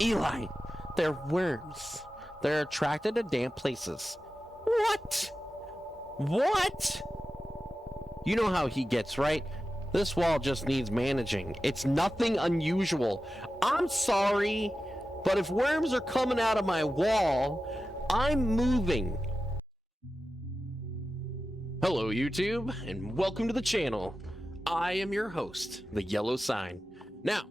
Eli, they're worms. They're attracted to damp places. What? What? You know how he gets, right? This wall just needs managing. It's nothing unusual. I'm sorry, but if worms are coming out of my wall, I'm moving. Hello, YouTube, and welcome to the channel. I am your host, the Yellow Sign. Now,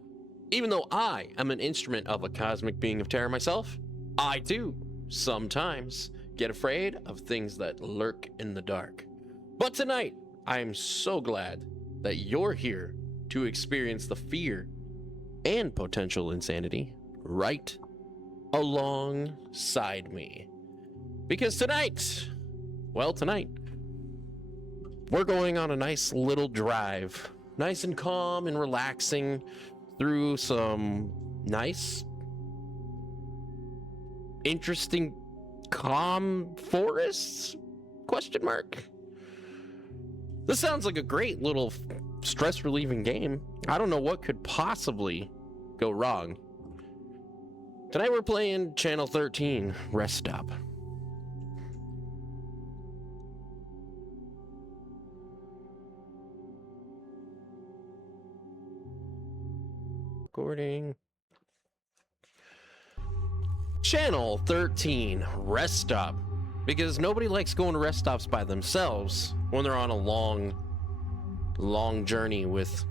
even though I am an instrument of a cosmic being of terror myself, I too sometimes get afraid of things that lurk in the dark. But tonight, I am so glad that you're here to experience the fear and potential insanity right alongside me. Because tonight, we're going on a nice little drive, nice and calm and relaxing through some nice, interesting, calm forests? Question mark. This sounds like a great little stress relieving game. I don't know what could possibly go wrong. Tonight we're playing Channel 13, Rest Stop. Recording. Channel 13, Rest Stop. Because nobody likes going to rest stops by themselves when they're on a long journey with,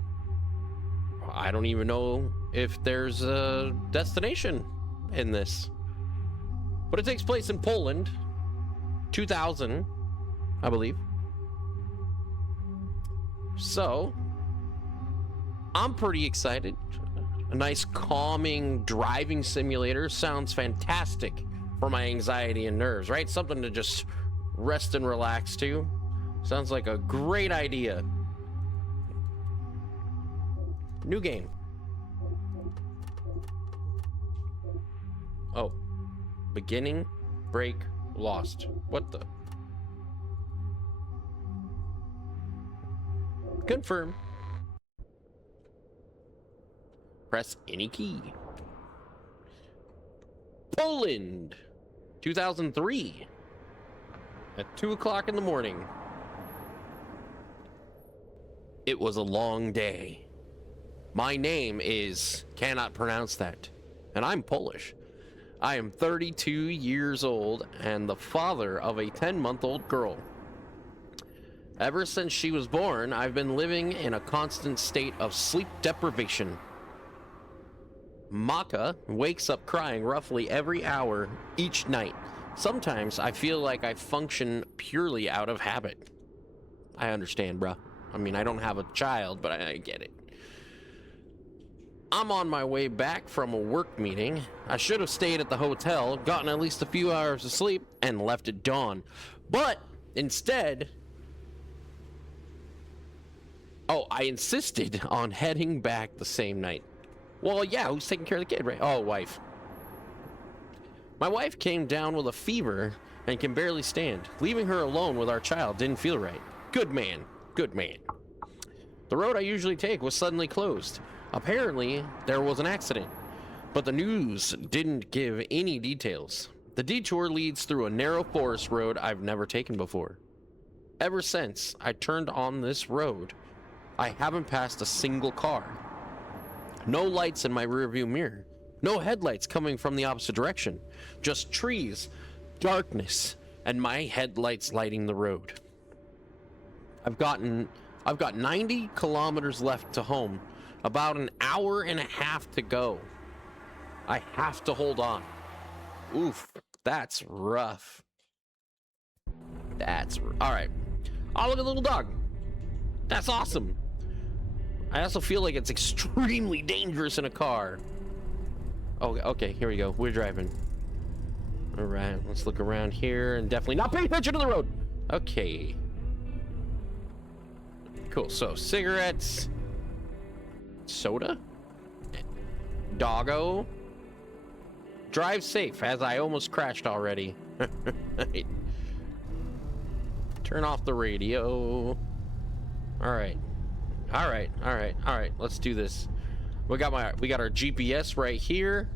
I don't even know if there's a destination in this. But it takes place in Poland, 2000, I believe. So, I'm pretty excited. A nice calming driving simulator sounds fantastic for my anxiety and nerves, right? Something to just rest and relax to. Sounds like a great idea. New game. Oh. Beginning, break, lost. What the? Confirm. Press any key. Poland, 2003, at 2 o'clock in the morning. It was a long day. My name is, cannot pronounce that, and I'm Polish. I am 32 years old and the father of a 10-month-old girl. Ever since she was born, I've been living in a constant state of sleep deprivation. Maka wakes up crying roughly every hour each night. Sometimes I feel like I function purely out of habit. I understand, bruh. I mean, I don't have a child, but I get it. I'm on my way back from a work meeting. I should have stayed at the hotel, gotten at least a few hours of sleep, and left at dawn. But instead, I insisted on heading back the same night. Well, yeah, who's taking care of the kid, right? Oh, wife. My wife came down with a fever and can barely stand. Leaving her alone with our child didn't feel right. Good man. Good man. The road I usually take was suddenly closed. Apparently, there was an accident, but the news didn't give any details. The detour leads through a narrow forest road I've never taken before. Ever since I turned on this road, I haven't passed a single car. No lights in my rearview mirror. No headlights coming from the opposite direction. Just trees, darkness, and my headlights lighting the road. I've got 90 kilometers left to home. About an hour and a half to go. I have to hold on. Oof, that's rough. All right. Oh, look at the little dog. That's awesome. I also feel like it's extremely dangerous in a car. Oh, okay, here we go. We're driving. All right, let's look around here and definitely not pay attention to the road. Okay. Cool, so cigarettes, soda, doggo. Drive safe, as I almost crashed already. Turn off the radio. All right. Let's do this. We got our GPS right here.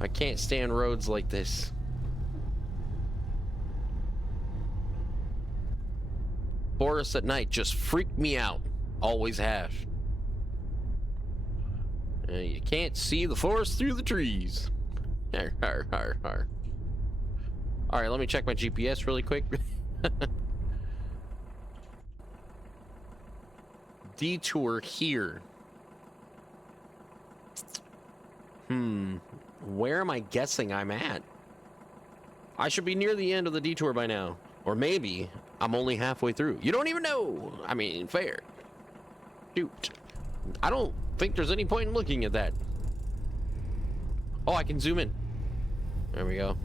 I can't stand roads like this. Forests at night just freak me out. Always have. You can't see the forest through the trees. Har, har, har, har. All right, let me check my GPS really quick. Detour here. Where am I guessing I'm at? I should be near the end of the detour by now. Or maybe I'm only halfway through. You don't even know. I mean, fair. Shoot. I don't think there's any point in looking at that. Oh, I can zoom in. There we go.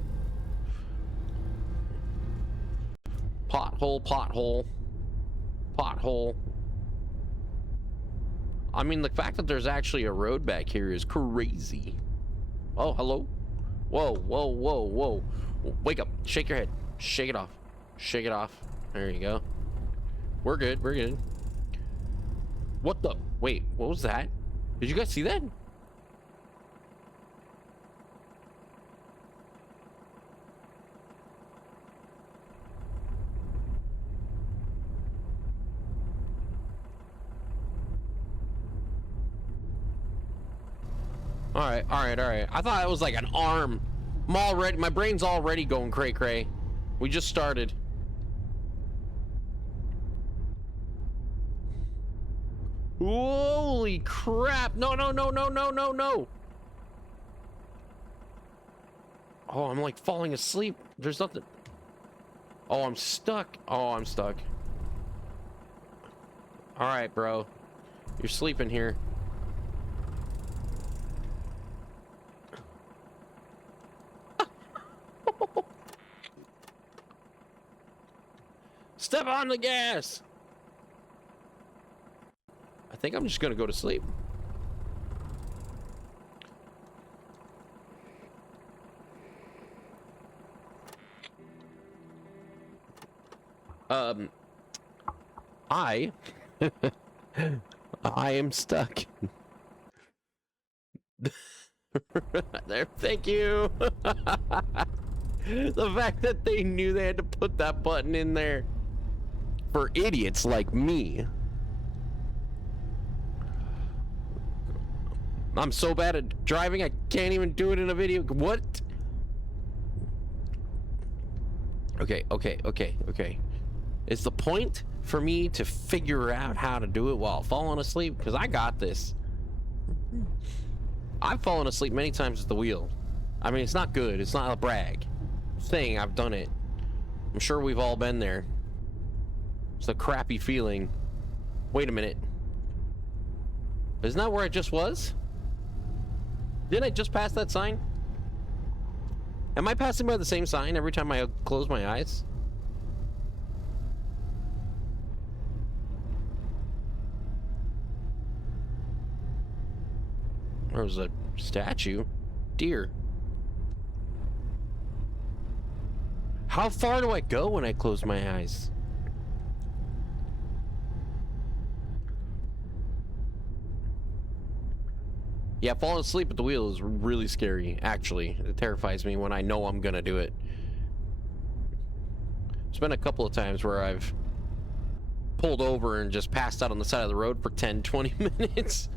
Pothole, pothole. Pothole. I mean, the fact that there's actually a road back here is crazy. Oh, hello? Whoa, whoa, whoa, whoa. Wake up. Shake your head. Shake it off. Shake it off. There you go. We're good. We're good. What the? Wait, what was that? Did you guys see that? All right, all right, all right. I thought it was like an arm. My brain's already going cray cray. We just started. Holy crap. No, no, no, no, no, no, no. Oh, I'm like falling asleep. There's nothing. Oh, I'm stuck. Oh, I'm stuck. All right, bro. You're sleeping here. Step on the gas. I think I'm just gonna go to sleep. I am stuck. There, thank you. The fact that they knew they had to put that button in there for idiots like me. I'm so bad at driving, I can't even do it in a video. What? Okay, okay, okay, okay. Is the point for me to figure out how to do it while falling asleep? Because I got this. I've fallen asleep many times at the wheel. I mean, it's not good. It's not a brag. Thing, I've done it. I'm sure we've all been there. It's a crappy feeling. Wait a minute. Isn't that where I just was? Didn't I just pass that sign? Am I passing by the same sign every time I close my eyes? There was a statue. Deer. How far do I go when I close my eyes? Yeah, falling asleep at the wheel is really scary, actually. It terrifies me when I know I'm gonna do it. There's been a couple of times where I've pulled over and just passed out on the side of the road for 10, 20 minutes.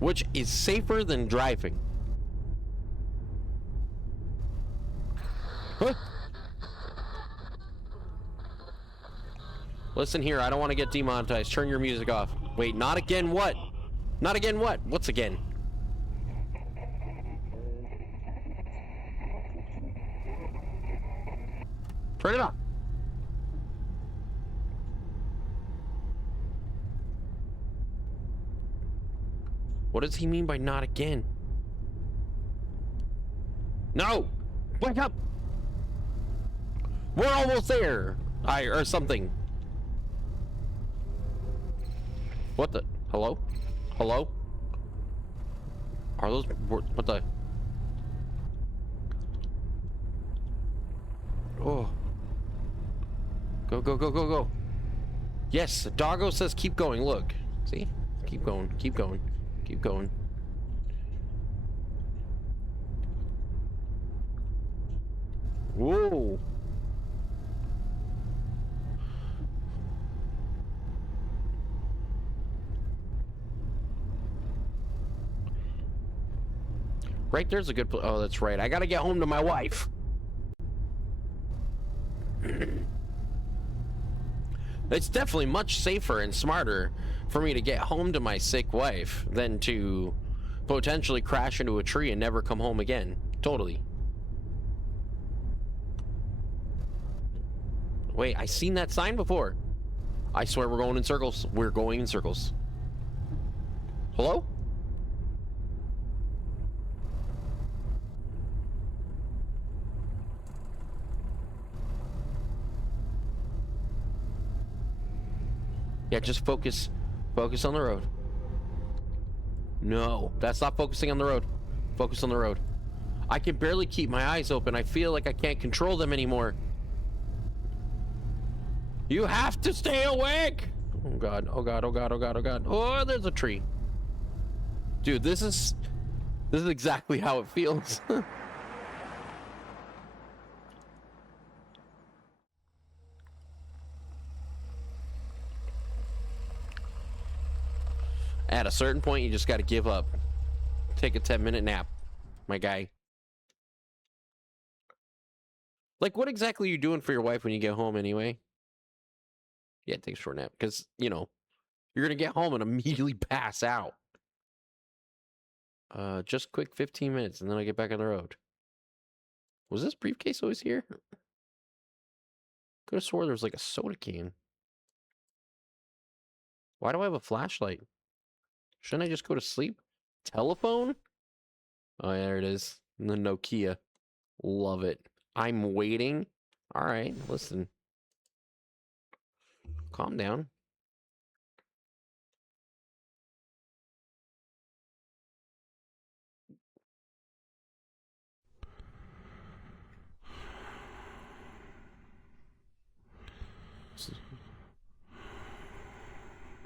Which is safer than driving. Huh? Listen here, I don't want to get demonetized. Turn your music off. Wait, not again what? Not again what? What's again? Turn it off. What does he mean by not again? No! Wake up! We're almost there! Or something. What the? Hello? Hello? Are those... What the... Oh. Go, go, go, go, go. Yes, the doggo says keep going. Look. See? Keep going. Keep going. Keep going. Whoa. Right there's a good place. Oh, that's right. I gotta get home to my wife. It's definitely much safer and smarter for me to get home to my sick wife than to potentially crash into a tree and never come home again. Totally. Wait, I seen that sign before. I swear we're going in circles. We're going in circles. Hello? Yeah, just focus. Focus on the road. No, that's not focusing on the road. Focus on the road. I can barely keep my eyes open. I feel like I can't control them anymore. You have to stay awake! Oh god, oh god, oh god, oh god, oh god. Oh, there's a tree. Dude, this is exactly how it feels. At a certain point, you just got to give up. Take a 10-minute nap, my guy. Like, what exactly are you doing for your wife when you get home anyway? Yeah, take a short nap, because, you know, you're going to get home and immediately pass out. Just quick 15 minutes, and then I get back on the road. Was this briefcase always here? Could have swore there was like a soda can. Why do I have a flashlight? Shouldn't I just go to sleep? Telephone? Oh, yeah, there it is. The Nokia. Love it. I'm waiting. All right, listen. Calm down.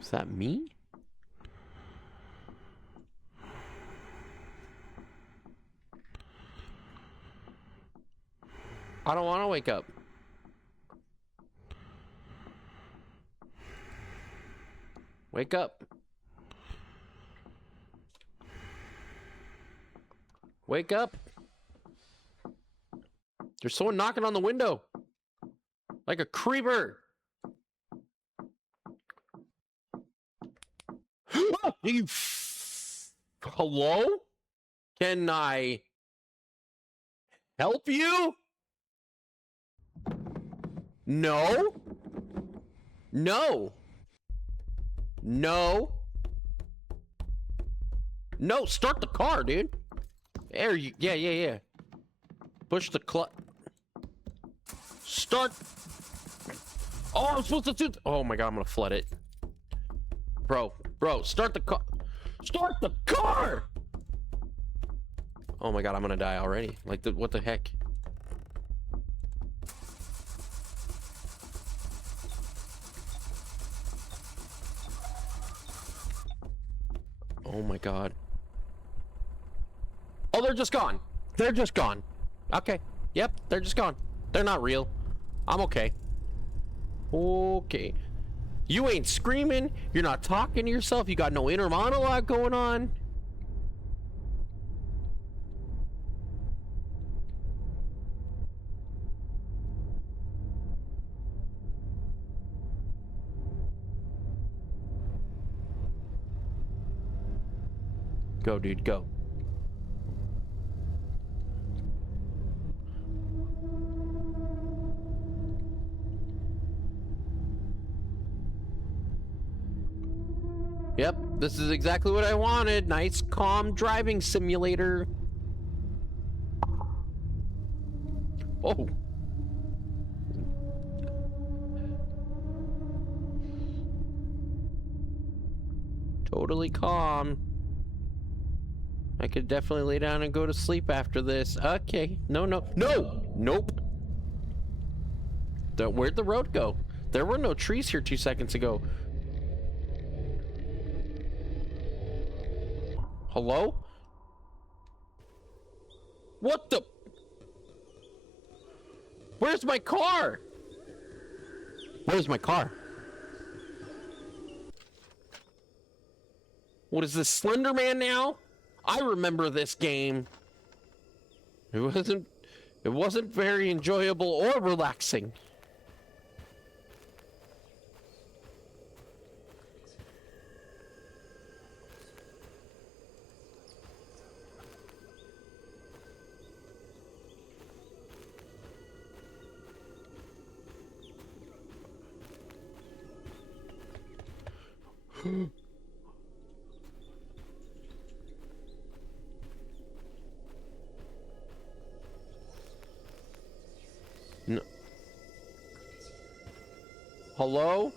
Is that me? I don't want to wake up. Wake up. Wake up. There's someone knocking on the window. Like a creeper. You hello? Can I help you? No. No. No. No, start the car, dude. There you, yeah. Push the clutch. Start. Oh, I'm supposed to do. Oh my god, I'm gonna flood it. Bro, start the car. Start the car! Oh my god, I'm gonna die already. Like, what the heck? Oh my god. Oh, they're just gone. They're just gone. Okay. Yep, they're just gone. They're not real. I'm okay. Okay. You ain't screaming. You're not talking to yourself. You got no inner monologue going on. Go, dude, go. Yep, this is exactly what I wanted. Nice, calm driving simulator. Oh. Totally calm. I could definitely lay down and go to sleep after this. Okay. No. Nope. Where'd the road go? There were no trees here 2 seconds ago. Hello? What the? Where's my car? Where's my car? What is this, Slender Man now? I remember this game. It wasn't very enjoyable or relaxing. No. Hello?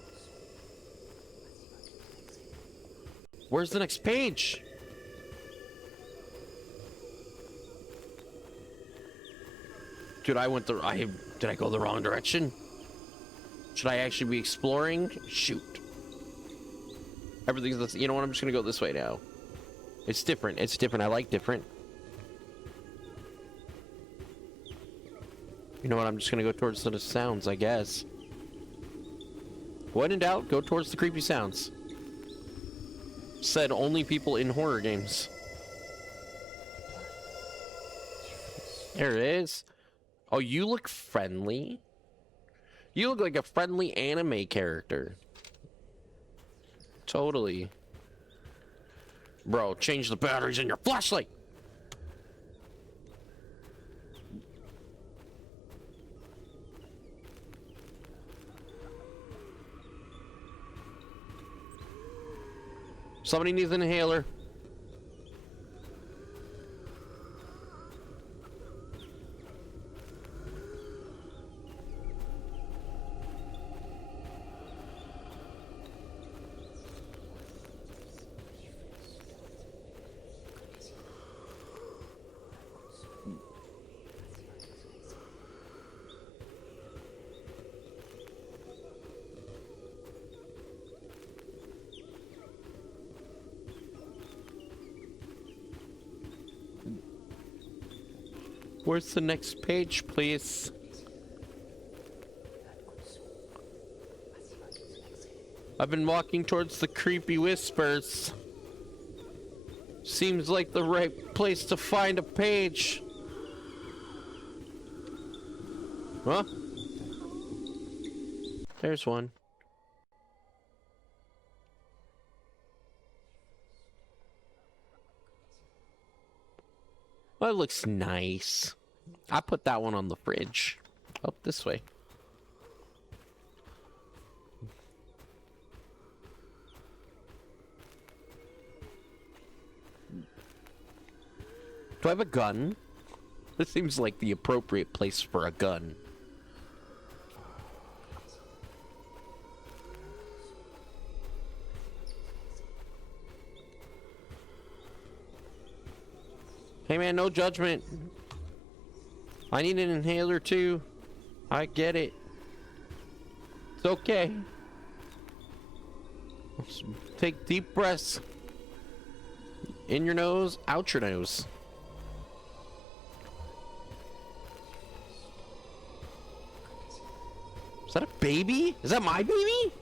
Where's the next page? Dude, did I go the wrong direction? Should I actually be exploring? Shoot. Everything's this, you know what? I'm just gonna go this way now. It's different. It's different. I like different. You know what? I'm just gonna go towards the sounds, I guess. When in doubt, go towards the creepy sounds. Said only people in horror games. There it is. Oh, you look friendly. You look like a friendly anime character. Totally. Bro, change the batteries in your flashlight. Somebody needs an inhaler. Where's the next page, please? I've been walking towards the creepy whispers. Seems like the right place to find a page. Huh? There's one. Well, it looks nice. I put that one on the fridge. Oh, this way. Do I have a gun? This seems like the appropriate place for a gun. Hey man, no judgment. I need an inhaler too. I get it. It's okay. Just take deep breaths. In your nose, out your nose. Is that a baby? Is that my baby?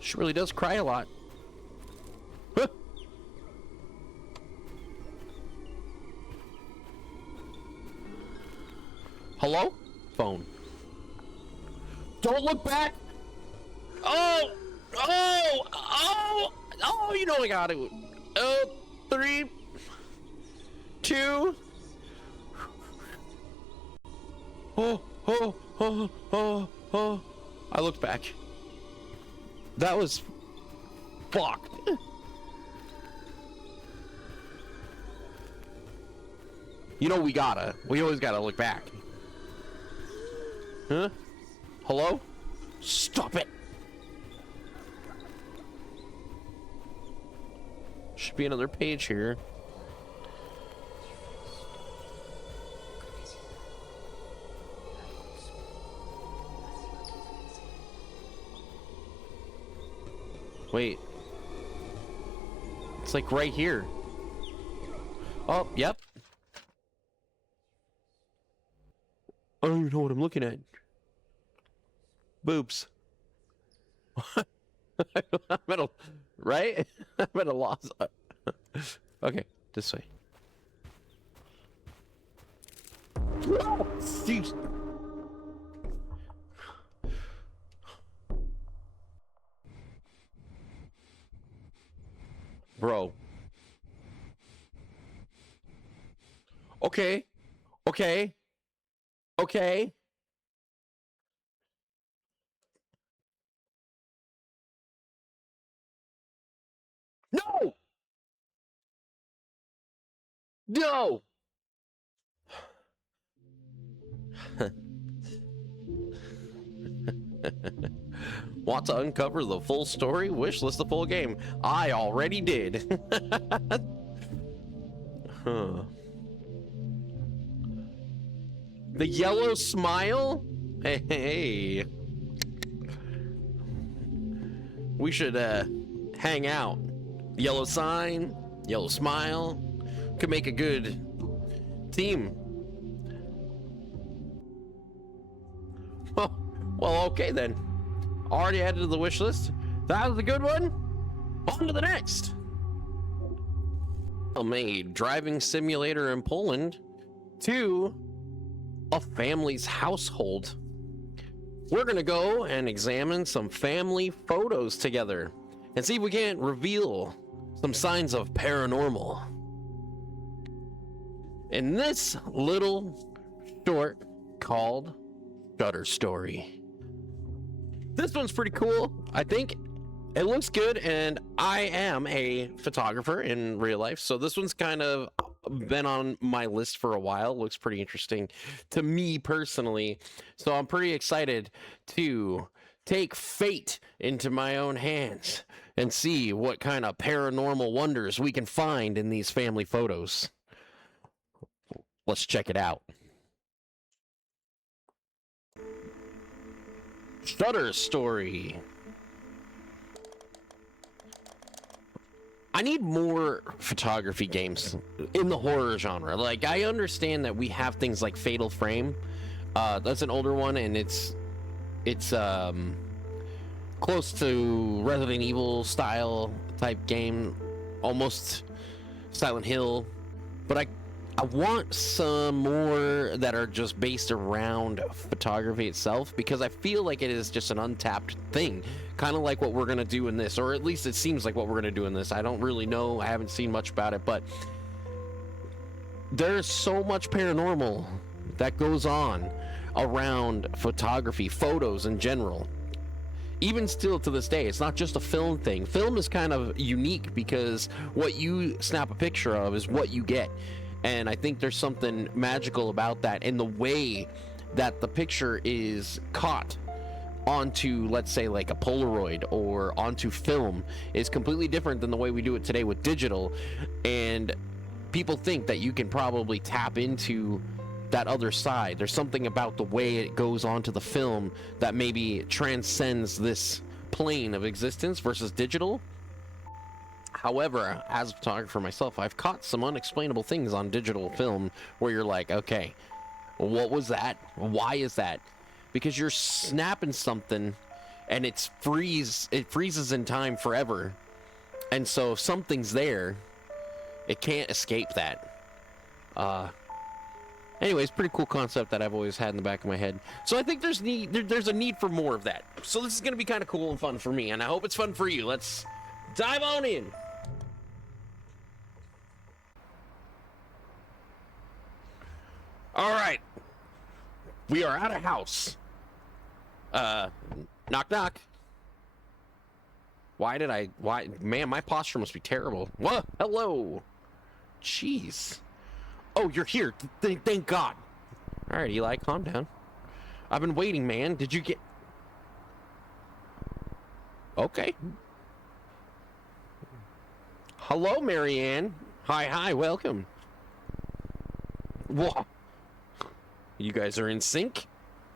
She really does cry a lot. Huh. Hello? Phone. Don't look back! Oh! Oh! Oh! Oh, you know I got it. Oh, 3, 2. Oh, oh, oh, oh, oh. I looked back. That was fucked. You know we always gotta look back. Huh? Hello? Stop it! Should be another page here. Wait. It's like right here. Oh, yep. I don't even know what I'm looking at. Boobs. I'm at a, right? I'm at a loss. Okay, this way. Oh, jeez. Bro. Okay. Okay. Okay. No! No! Want to uncover the full story? Wishlist the full game. I already did. Huh. The yellow smile? Hey. We should hang out. Yellow sign, yellow smile. Could make a good team. Well, okay then. Already added to the wish list. That was a good one. On to the next. Made driving simulator in Poland to a family's household. We're gonna go and examine some family photos together and see if we can't reveal some signs of paranormal in this little short called Shutter Story. This one's pretty cool. I think it looks good, and I am a photographer in real life, so this one's kind of been on my list for a while. Looks pretty interesting to me personally, so I'm pretty excited to take fate into my own hands and see what kind of paranormal wonders we can find in these family photos. Let's check it out. Shutter Story. I need more photography games in the horror genre. Like, I understand that we have things like Fatal Frame. That's an older one, and it's close to Resident Evil style type game, almost Silent Hill. But I want some more that are just based around photography itself, because I feel like it is just an untapped thing, kind of like what we're going to do in this, or at least it seems like what we're going to do in this. I don't really know. I haven't seen much about it, but there's so much paranormal that goes on around photography, photos in general. Even still to this day, it's not just a film thing. Film is kind of unique because what you snap a picture of is what you get. And I think there's something magical about that, and the way that the picture is caught onto, let's say, like a Polaroid or onto film is completely different than the way we do it today with digital. And people think that you can probably tap into that other side. There's something about the way it goes onto the film that maybe transcends this plane of existence versus digital. However, as a photographer myself, I've caught some unexplainable things on digital film where you're like, okay, what was that? Why is that? Because you're snapping something and it freezes in time forever. And so if something's there, it can't escape that. Anyways, pretty cool concept that I've always had in the back of my head. So I think there's a need for more of that. So this is going to be kind of cool and fun for me, and I hope it's fun for you. Let's dive on in. All right, we are at a house. Knock knock. Why, man, my posture must be terrible. Whoa, hello. Jeez. Oh, you're here. Thank God. All right, Eli, calm down. I've been waiting, man. Did you get... Okay. Hello, Marianne. Hi, welcome. Whoa. You guys are in sync?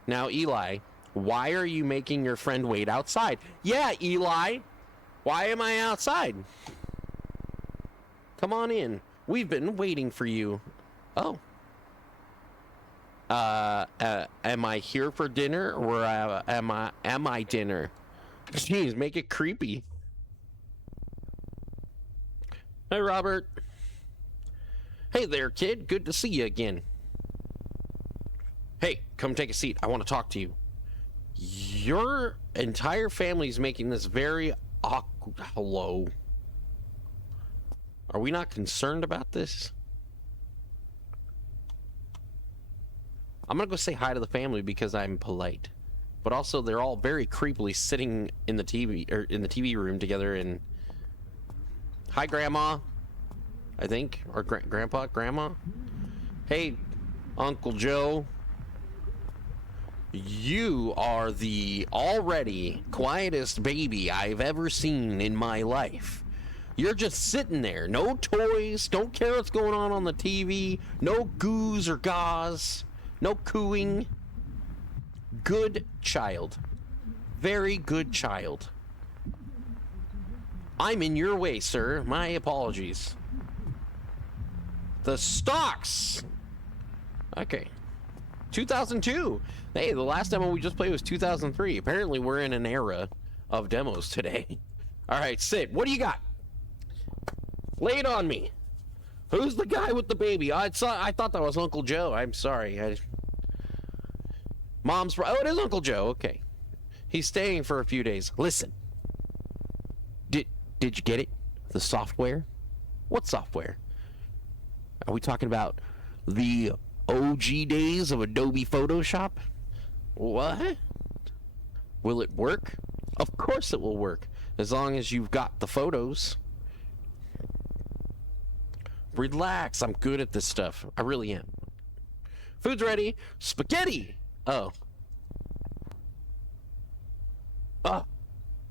Now, Eli, why are you making your friend wait outside? Yeah, Eli. Why am I outside? Come on in. We've been waiting for you. Oh. Am I here for dinner, or am I dinner? Jeez, make it creepy. Hey, Robert. Hey there, kid. Good to see you again. Hey, come take a seat. I want to talk to you. Your entire family's making this very awkward. Hello. Are we not concerned about this? I'm gonna go say hi to the family because I'm polite. But also, they're all very creepily sitting in the TV room together. And hi, Grandma. I think, or Grandpa, Grandma. Hey, Uncle Joe. You are the already quietest baby I've ever seen in my life. You're just sitting there. No toys. Don't care what's going on the TV. No goos or gauze. No cooing. Good child. Very good child. I'm in your way, sir. My apologies. The stocks. Okay. 2002. Hey, the last demo we just played was 2003. Apparently, we're in an era of demos today. All right, Sid, what do you got? Lay it on me. Who's the guy with the baby? I thought that was Uncle Joe. I'm sorry. Mom's... Oh, it is Uncle Joe. Okay. He's staying for a few days. Listen. Did you get it? The software? What software? Are we talking about the OG days of Adobe Photoshop? What? Will it work? Of course it will work, as long as you've got the photos. Relax, I'm good at this stuff. I really am. Food's ready. Spaghetti! Oh.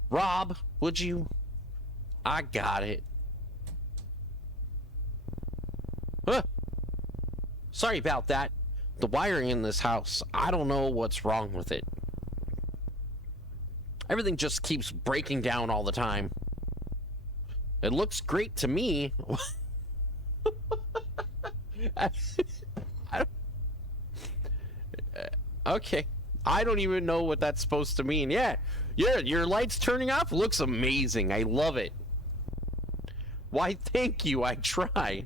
Rob, would you? I got it. Sorry about that. The wiring in this house, I don't know what's wrong with it. Everything just keeps breaking down all the time. It looks great to me. Okay. I don't even know what that's supposed to mean. Yeah, your light's turning off. Looks amazing. I love it. Why, thank you. I try.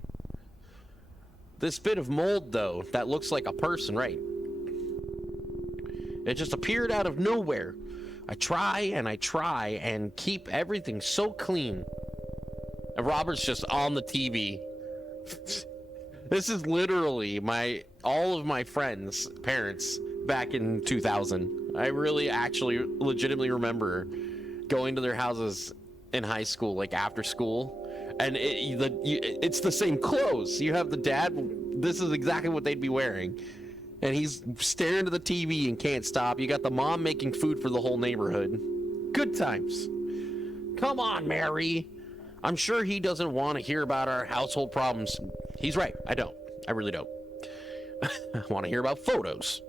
This bit of mold, though, that looks like a person, right? It just appeared out of nowhere. I try and keep everything so clean. And Robert's just on the TV. This is literally all of my friends' parents back in 2000. I really actually legitimately remember going to their houses in high school, like after school. And it's the same clothes. You have the dad. This is exactly what they'd be wearing. And he's staring to the TV and can't stop. You got the mom making food for the whole neighborhood. Good times. Come on, Mary. I'm sure he doesn't want to hear about our household problems. He's right. I don't. I really don't. I want to hear about photos.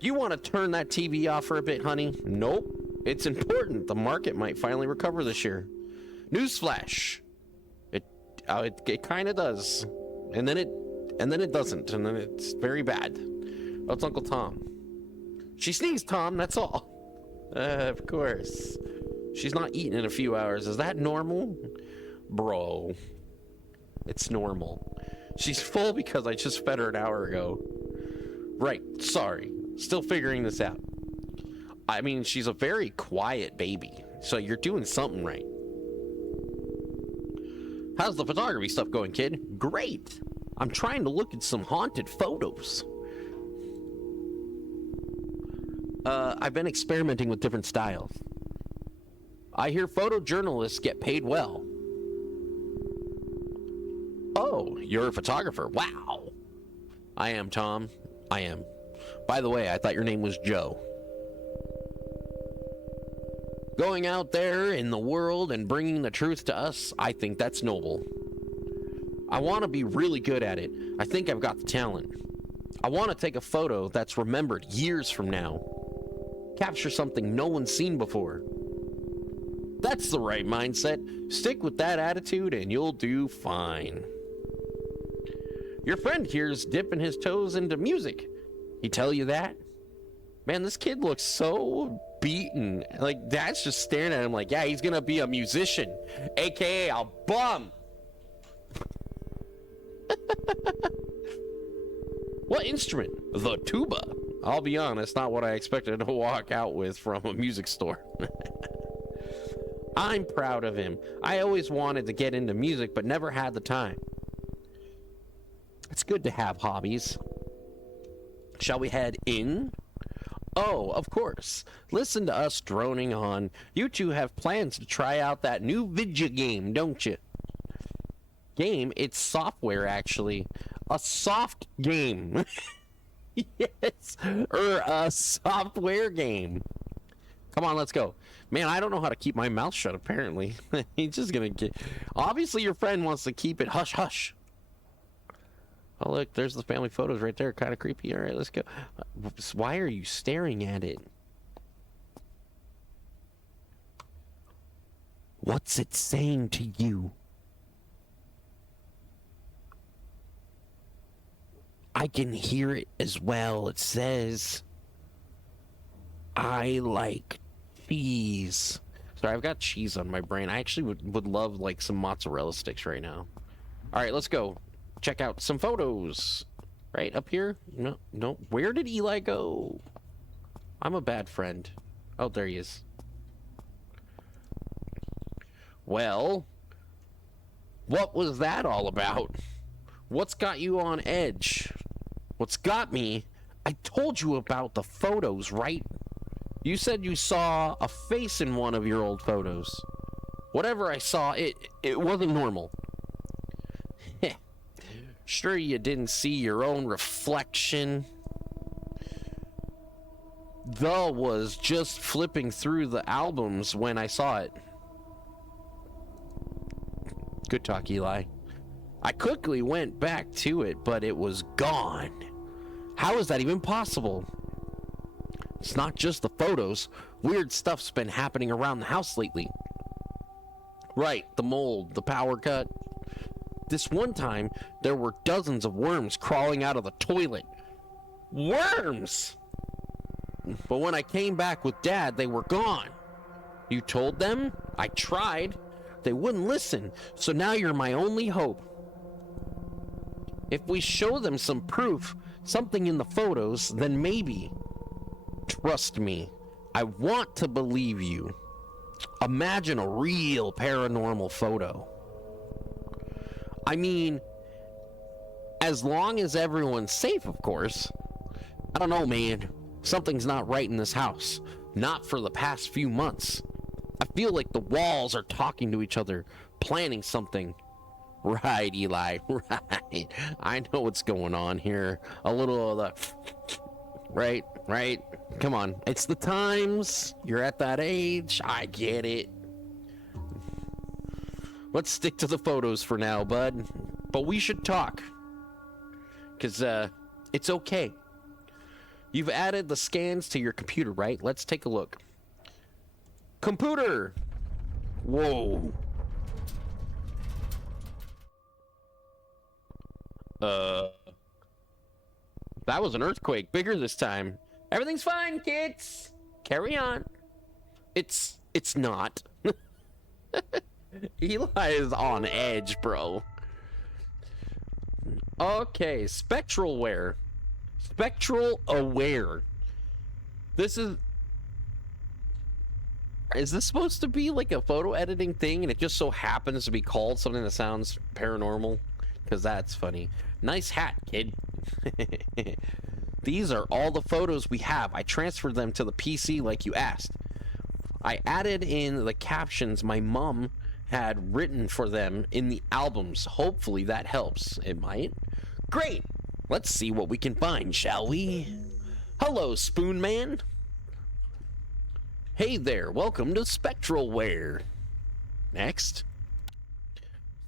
You want to turn that TV off for a bit, honey? Nope. It's important. The market might finally recover this year. Newsflash. It kind of does, and then it doesn't, and then it's very bad. Oh, it's Uncle Tom. She sneezed, Tom. That's all. Of course. She's not eating in a few hours. Is that normal, bro? It's normal. She's full because I just fed her an hour ago. Right. Sorry. Still figuring this out. I mean, she's a very quiet baby, so you're doing something right. How's the photography stuff going, kid? Great. I'm trying to look at some haunted photos. I've been experimenting with different styles. I hear photojournalists get paid well. Oh, you're a photographer. Wow. I am, Tom. I am. By the way, I thought your name was Joe. Going out there in the world and bringing the truth to us, I think that's noble. I want to be really good at it. I think I've got the talent. I want to take a photo that's remembered years from now. Capture something no one's seen before. That's the right mindset. Stick with that attitude and you'll do fine. Your friend here's dipping his toes into music. He tell you that? Man, this kid looks so beaten. Like, Dad's just staring at him like, yeah, he's gonna be a musician, aka a bum. What instrument? The tuba. I'll be honest, not what I expected to walk out with from a music store. I'm proud of him. I always wanted to get into music, but never had the time. It's good to have hobbies. Shall we head in? Oh, of course. Listen to us droning on. You two have plans to try out that new video game, don't you? Game? It's software, actually. A soft game. Yes. Or a software game. Come on, let's go. Man, I don't know how to keep my mouth shut, apparently. He's just gonna get... Obviously, your friend wants to keep it hush-hush. Oh, look, there's the family photos right there. Kind of creepy. All right, let's go. Why are you staring at it? What's it saying to you? I can hear it as well. It says, I like cheese. Sorry, I've got cheese on my brain. I actually would love like some mozzarella sticks right now. All right, let's go. Check out some photos. Right up here? No. Where did Eli go? I'm a bad friend. Oh, there he is. Well, what was that all about? What's got you on edge? What's got me? I told you about the photos, right? You said you saw a face in one of your old photos. Whatever I saw, it wasn't normal. Sure you didn't see your own reflection? The was just flipping through the albums when I saw it. Good talk, Eli. I quickly went back to it, but it was gone. How is that even possible? It's not just the photos. Weird stuff's been happening around the house lately. Right, the mold, the power cut. This one time, there were dozens of worms crawling out of the toilet. Worms! But when I came back with Dad, they were gone. You told them? I tried. They wouldn't listen, so now you're my only hope. If we show them some proof, something in the photos, then maybe. Trust me, I want to believe you. Imagine a real paranormal photo. I mean, as long as everyone's safe, of course. I don't know, man. Something's not right in this house. Not for the past few months. I feel like the walls are talking to each other, planning something. Right, Eli, right. I know what's going on here. A little of the... Right. Come on. It's the times. You're at that age. I get it. Let's stick to the photos for now, bud. But we should talk. Because, it's okay. You've added the scans to your computer, right? Let's take a look. Computer! Whoa. That was an earthquake. Bigger this time. Everything's fine, kids. Carry on. It's not. Eli is on edge, bro. Okay, spectral aware. Spectral aware. This is this supposed to be like a photo editing thing and it just so happens to be called something that sounds paranormal? Because that's funny. Nice hat, kid. These are all the photos we have. I transferred them to the PC like you asked. I added in the captions my mom had written for them in the albums. Hopefully that helps. It might. Great. Let's see what we can find, shall we? Hello, Spoon Man. Hey there. Welcome to Spectralware. Next.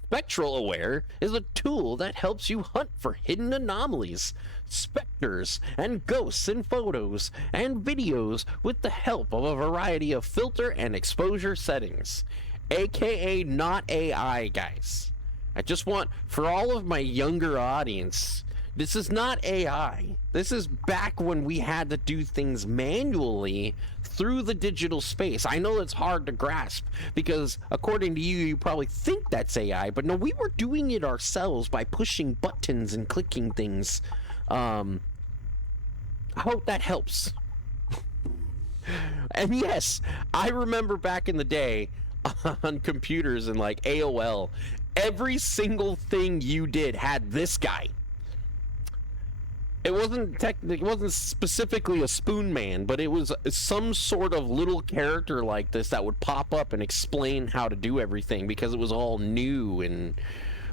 Spectral Aware is a tool that helps you hunt for hidden anomalies, specters, and ghosts in photos and videos with the help of a variety of filter and exposure settings. AKA not AI, guys. I just want, for all of my younger audience, this is not AI. This is back when we had to do things manually through the digital space. I know it's hard to grasp because according to you, you probably think that's AI, but no, we were doing it ourselves by pushing buttons and clicking things. I hope that helps. And yes, I remember back in the day on computers and like AOL, every single thing you did had this guy. It wasn't specifically a spoon man, but it was some sort of little character like this that would pop up and explain how to do everything because it was all new and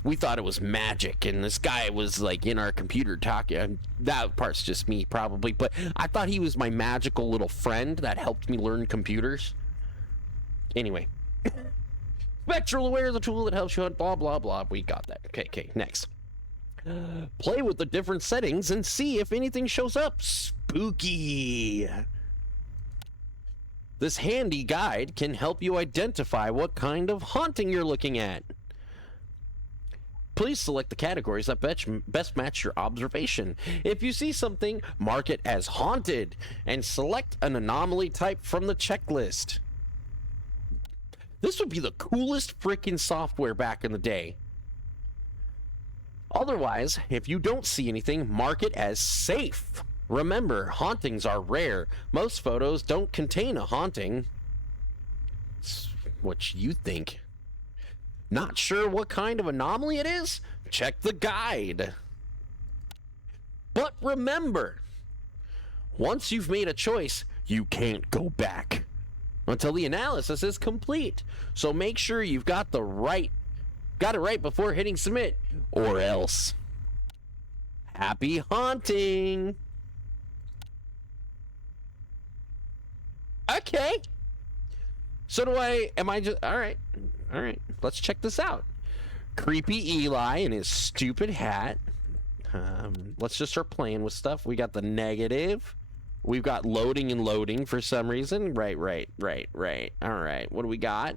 we thought it was magic. And this guy was like in our computer talking. That part's just me probably, but I thought he was my magical little friend that helped me learn computers. Anyway, Spectral Aware is a tool that helps you hunt. Blah blah blah. We got that. Okay. Next. Play with the different settings and see if anything shows up. Spooky. This handy guide can help you identify what kind of haunting you're looking at. Please select the categories that best match your observation. If you see something, mark it as haunted and select an anomaly type from the checklist. This would be the coolest freaking software back in the day. Otherwise, if you don't see anything, mark it as safe. Remember, hauntings are rare. Most photos don't contain a haunting. It's what you think. Not sure what kind of anomaly it is? Check the guide. But remember, once you've made a choice, you can't go back until the analysis is complete. So make sure you've got it right before hitting submit, or else. Happy haunting. Okay. So all right. Let's check this out. Creepy Eli and his stupid hat. Let's just start playing with stuff. We got the negative. We've got loading and loading for some reason. Right. All right. What do we got?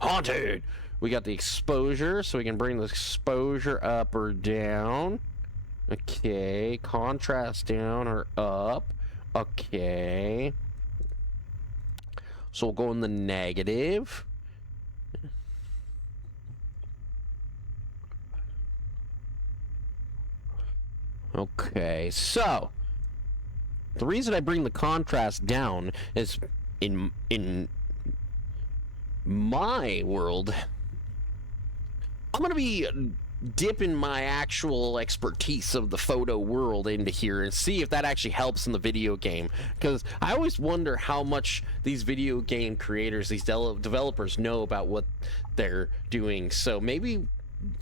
Haunted. We got the exposure, so we can bring the exposure up or down. Okay. Contrast down or up. Okay. So we'll go in the negative. Okay, so the reason I bring the contrast down is in my world, I'm going to be dipping my actual expertise of the photo world into here and see if that actually helps in the video game. Because I always wonder how much these video game creators, these developers know about what they're doing. So maybe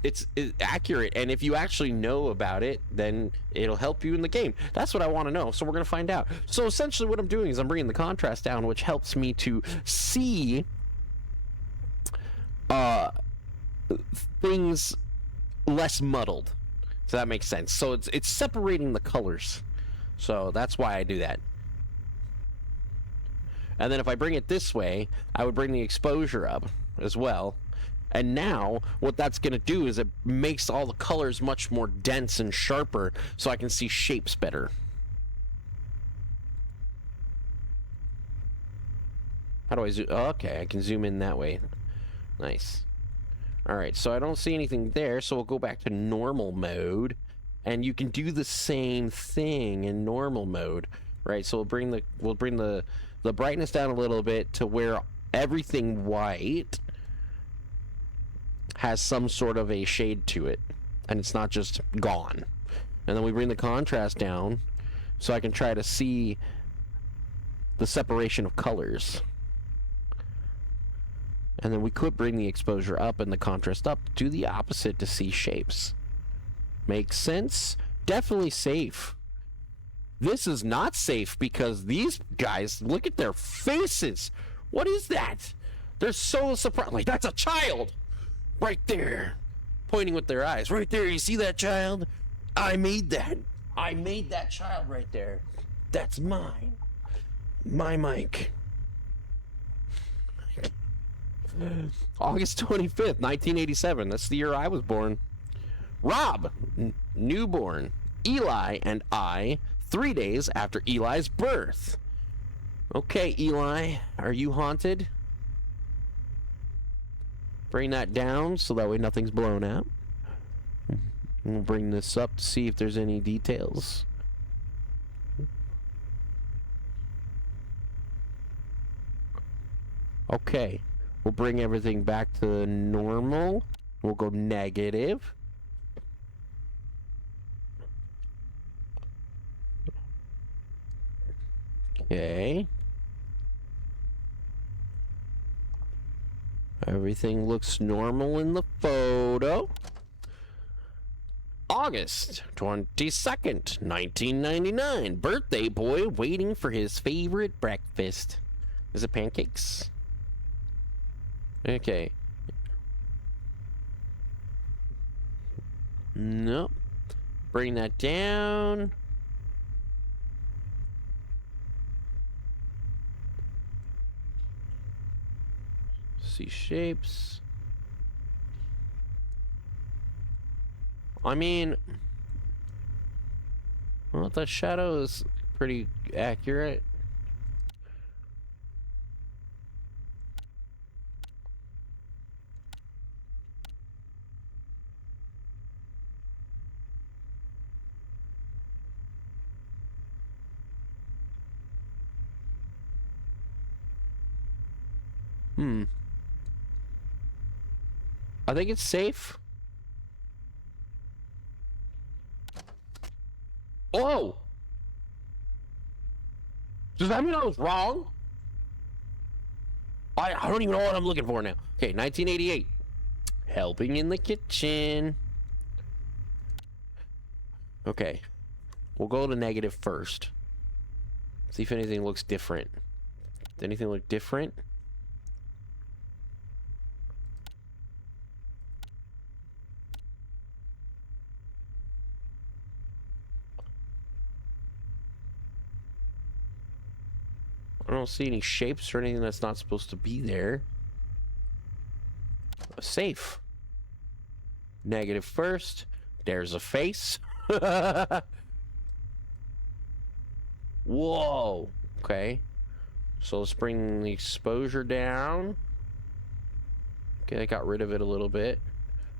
it's accurate, and if you actually know about it, then it'll help you in the game. That's what I want to know, so we're going to find out. So essentially what I'm doing is I'm bringing the contrast down, which helps me to see things less muddled. So that makes sense. So it's separating the colors. So that's why I do that. And then if I bring it this way, I would bring the exposure up as well. And now what that's going to do is it makes all the colors much more dense and sharper so I can see shapes better. How do I zoom? Oh, okay, I can zoom in that way. Nice. All right, so I don't see anything there, so we'll go back to normal mode. And you can do the same thing in normal mode, right? So we'll bring the brightness down a little bit to where everything white has some sort of a shade to it, and it's not just gone. And then we bring the contrast down so I can try to see the separation of colors. And then we could bring the exposure up and the contrast up to the opposite to see shapes. Makes sense? Definitely safe. This is not safe because these guys, look at their faces. What is that? They're so surprised. Like, that's a child right there. pointing with their eyes. Right there, you see that child? I made that. I made that child right there. That's mine. My Mike. August 25th, 1987. That's the year I was born. Rob, newborn. Eli and I, 3 days after Eli's birth. Okay, Eli, are you haunted? Bring that down so that way nothing's blown out. We'll bring this up to see if there's any details. Okay, we'll bring everything back to normal. We'll go negative. Okay. Everything looks normal in the photo. August 22nd, 1999. Birthday boy waiting for his favorite breakfast. Is it pancakes? Okay. Nope. Bring that down. See shapes. I mean, well, that shadow is pretty accurate. I think it's safe. Oh! Does that mean I was wrong? I don't even know what I'm looking for now. Okay, 1988. Helping in the kitchen. Okay. We'll go to negative first. See if anything looks different. Does anything look different? I don't see any shapes or anything that's not supposed to be there. Safe. Negative first. There's a face. Whoa. Okay. So let's bring the exposure down. Okay, I got rid of it a little bit.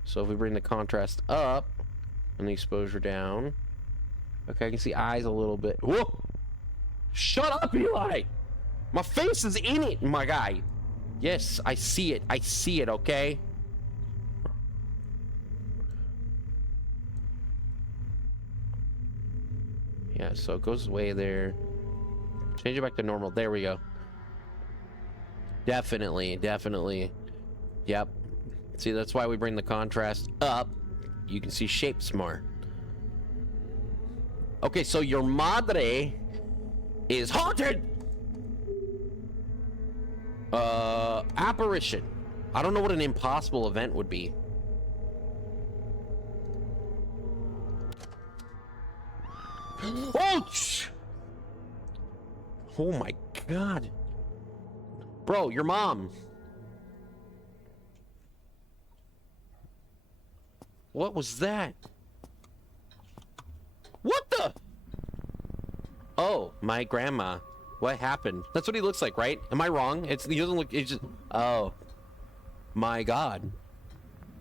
So if we bring the contrast up and the exposure down. Okay, I can see eyes a little bit. Whoa! Shut up, Eli! My face is in it, my guy. Yes, I see it. I see it, okay? Yeah, so it goes away there. Change it back to normal. There we go. Definitely, definitely. Yep. See, that's why we bring the contrast up. You can see shapes more. Okay, so your madre is haunted! Apparition. I don't know what an impossible event would be. Oh! Oh my god. Bro, your mom. What was that? What the? Oh, my grandma. What happened? That's what he looks like, right? Am I wrong? He doesn't look, it's just, oh. My god.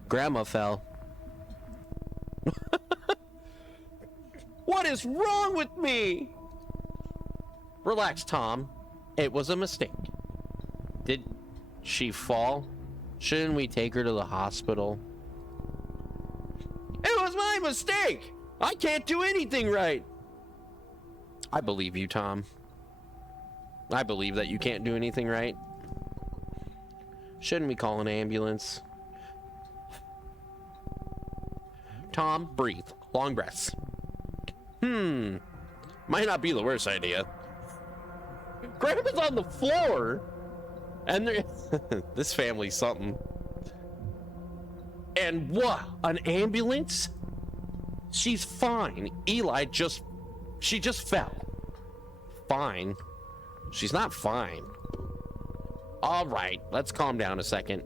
Grandma fell. What is wrong with me? Relax, Tom. It was a mistake. Did she fall? Shouldn't we take her to the hospital? It was my mistake! I can't do anything right! I believe you, Tom. I believe that you can't do anything right. Shouldn't we call an ambulance? Tom, breathe. Long breaths. Might not be the worst idea. Grandma's on the floor! And this family's something. And what? An ambulance? She's fine. Eli she just fell. Fine. She's not fine. All right, let's calm down a second.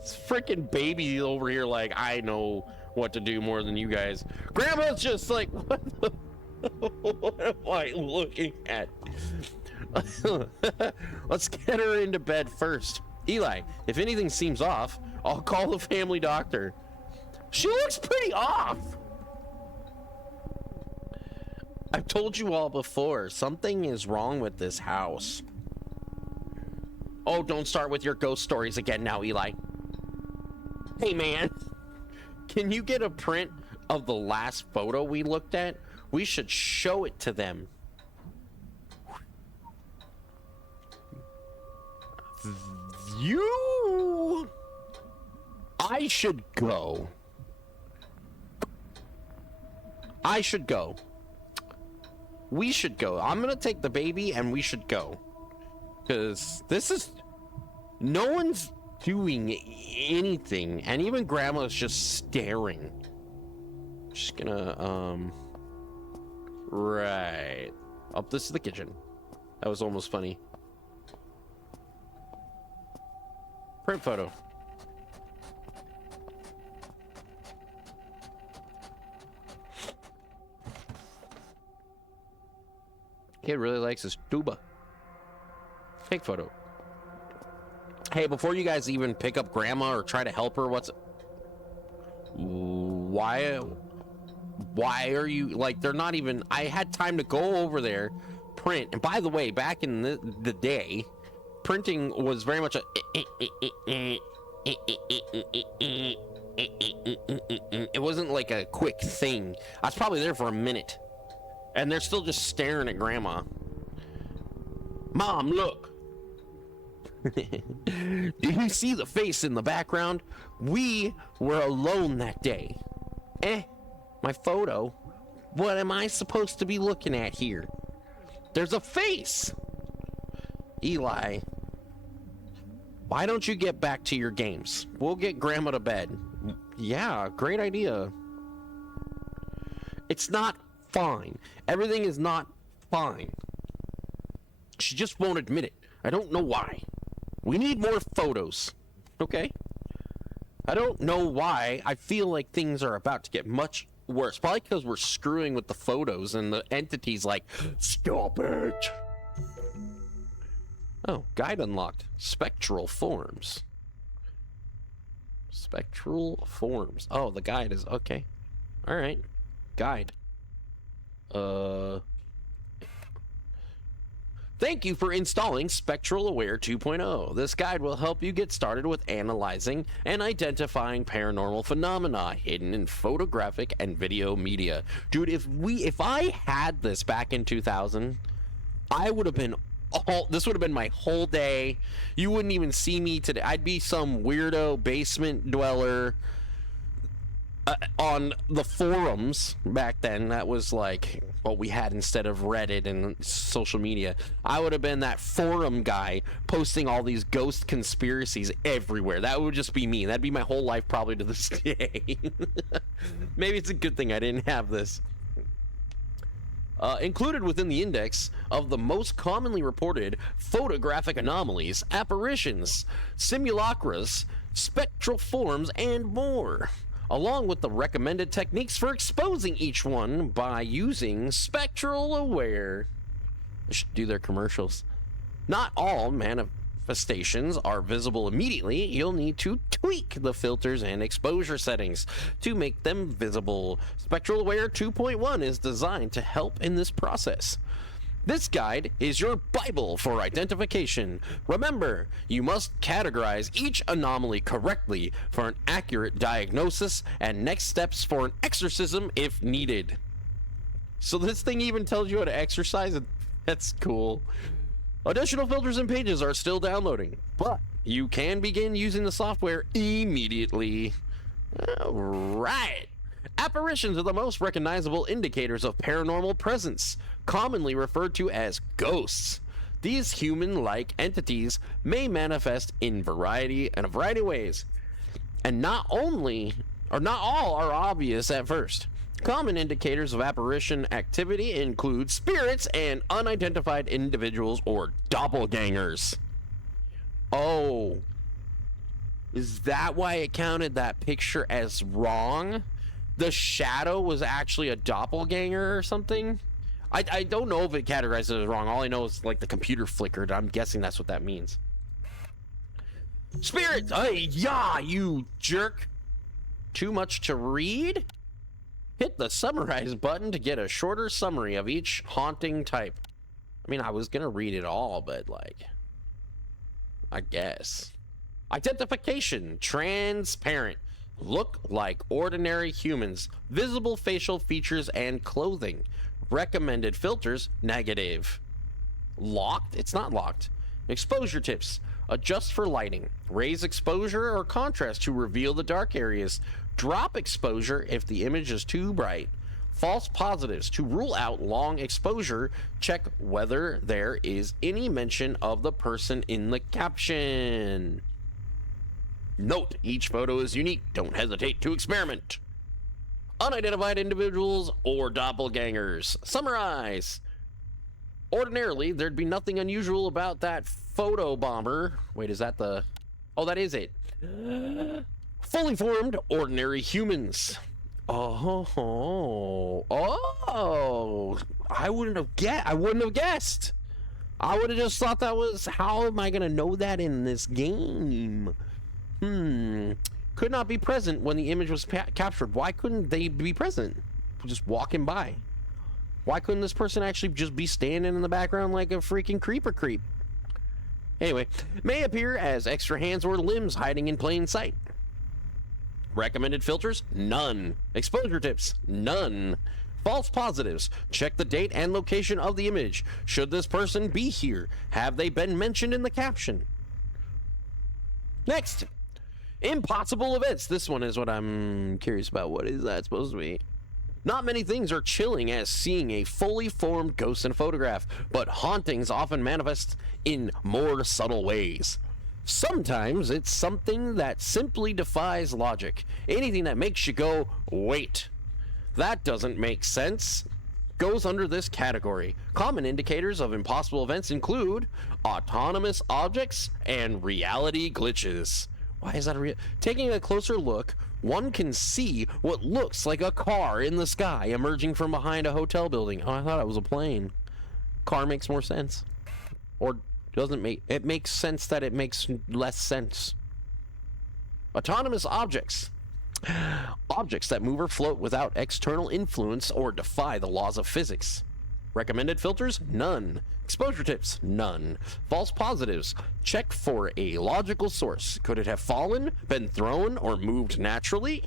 This freaking baby over here like, I know what to do more than you guys. Grandma's just like, what am I looking at? Let's get her into bed first. Eli, if anything seems off, I'll call the family doctor. She looks pretty off. I've told you all before, something is wrong with this house. Oh, don't start with your ghost stories again now, Eli. Hey, man. Can you get a print of the last photo we looked at? We should show it to them. I should go. We should go. I'm gonna take the baby and we should go. Because no one's doing anything. And even Grandma's just staring. Just gonna, right. Oh, this is the kitchen. That was almost funny. Print photo. Kid really likes his tuba. Take photo. Hey, before you guys even pick up Grandma or try to help her, why are you, like, they're not even, I had time to go over there, print, and by the way, back in the day, printing was very much a it wasn't like a quick thing. I was probably there for a minute. And they're still just staring at Grandma. Mom, look. Do you see the face in the background? We were alone that day. My photo. What am I supposed to be looking at here? There's a face. Eli, why don't you get back to your games? We'll get Grandma to bed. Yeah, great idea. It's not fine. Everything is not fine. She just won't admit it. I don't know why. We need more photos. Okay? I don't know why. I feel like things are about to get much worse. Probably because we're screwing with the photos and the entity's like, stop it. Oh, guide unlocked. Spectral forms. Spectral forms. Oh, the guide is okay. All right. Guide. Thank you for installing Spectral Aware 2.0. This guide will help you get started with analyzing and identifying paranormal phenomena hidden in photographic and video media. Dude, if I had this back in 2000, I would have been this would have been my whole day. You wouldn't even see me today. I'd be some weirdo basement dweller on the forums back then. That was like what we had instead of Reddit and social media. I would have been that forum guy posting all these ghost conspiracies everywhere. That would just be me. That'd be my whole life probably to this day. Maybe it's a good thing I didn't have this. Included within the index of the most commonly reported photographic anomalies, apparitions, simulacras, spectral forms, and more, along with the recommended techniques for exposing each one by using Spectral Aware. I should do their commercials. Not all manifestations are visible immediately. You'll need to tweak the filters and exposure settings to make them visible. Spectral Aware 2.1 is designed to help in this process. This guide is your Bible for identification. Remember, you must categorize each anomaly correctly for an accurate diagnosis and next steps for an exorcism if needed. So this thing even tells you how to exercise? That's cool. Additional filters and pages are still downloading, but you can begin using the software immediately. All right. Apparitions are the most recognizable indicators of paranormal presence, commonly referred to as ghosts. These human-like entities may manifest in a variety of ways. And not only, or not all, are obvious at first. Common indicators of apparition activity include spirits and unidentified individuals or doppelgangers. Oh, is that why it counted that picture as wrong? The shadow was actually a doppelganger or something? I don't know if it categorizes it as wrong. All I know is like the computer flickered. I'm guessing that's what that means. Spirits! Hey, yeah, you jerk! Too much to read? Hit the summarize button to get a shorter summary of each haunting type. I mean, I was gonna read it all, but like, I guess. Identification, transparent. Look like ordinary humans. Visible facial features and clothing. Recommended filters, negative. Locked? It's not locked. Exposure tips. Adjust for lighting. Raise exposure or contrast to reveal the dark areas. Drop exposure if the image is too bright. False positives. To rule out long exposure, check whether there is any mention of the person in the caption. Note, each photo is unique. Don't hesitate to experiment. Unidentified individuals or doppelgangers. Summarize. Ordinarily, there'd be nothing unusual about that photo bomber. Wait, is that the... Oh, that is it. Fully formed, ordinary humans. Oh. I wouldn't have guessed. I would have just thought that was... How am I going to know that in this game? Could not be present when the image was captured. Why couldn't they be present? Just walking by. Why couldn't this person actually just be standing in the background like a freaking creeper creep? Anyway, may appear as extra hands or limbs hiding in plain sight. Recommended filters? None. Exposure tips? None. False positives. Check the date and location of the image. Should this person be here? Have they been mentioned in the caption? Next. Impossible events. This one is what I'm curious about. What is that supposed to be? Not many things are chilling as seeing a fully formed ghost in a photograph, but hauntings often manifest in more subtle ways. Sometimes it's something that simply defies logic. Anything that makes you go, wait, that doesn't make sense, goes under this category. Common indicators of impossible events include autonomous objects and reality glitches. Why is that taking a closer look, one can see what looks like a car in the sky emerging from behind a hotel building. Oh, I thought it was a plane. Car makes more sense. Or doesn't make... It makes sense that it makes less sense. Autonomous objects. Objects that move or float without external influence or defy the laws of physics. Recommended filters? None. Exposure tips? None. False positives. Check for a logical source. Could it have fallen, been thrown, or moved naturally?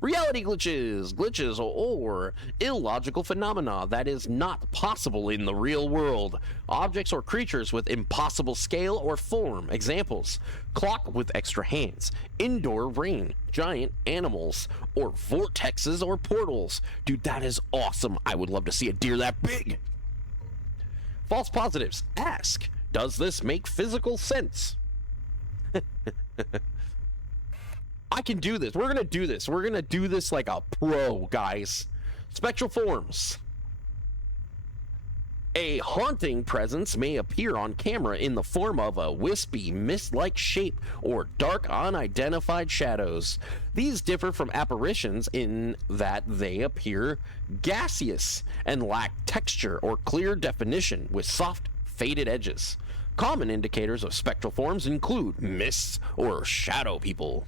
Reality glitches. Glitches or illogical phenomena that is not possible in the real world. Objects or creatures with impossible scale or form. Examples: clock with extra hands, indoor rain, giant animals, or vortexes or portals. Dude, that is awesome. I would love to see a deer that big. False positives. Ask, does this make physical sense? I can do this. We're going to do this. We're going to do this like a pro, guys. Spectral forms. A haunting presence may appear on camera in the form of a wispy, mist-like shape or dark, unidentified shadows. These differ from apparitions in that they appear gaseous and lack texture or clear definition with soft, faded edges. Common indicators of spectral forms include mists or shadow people.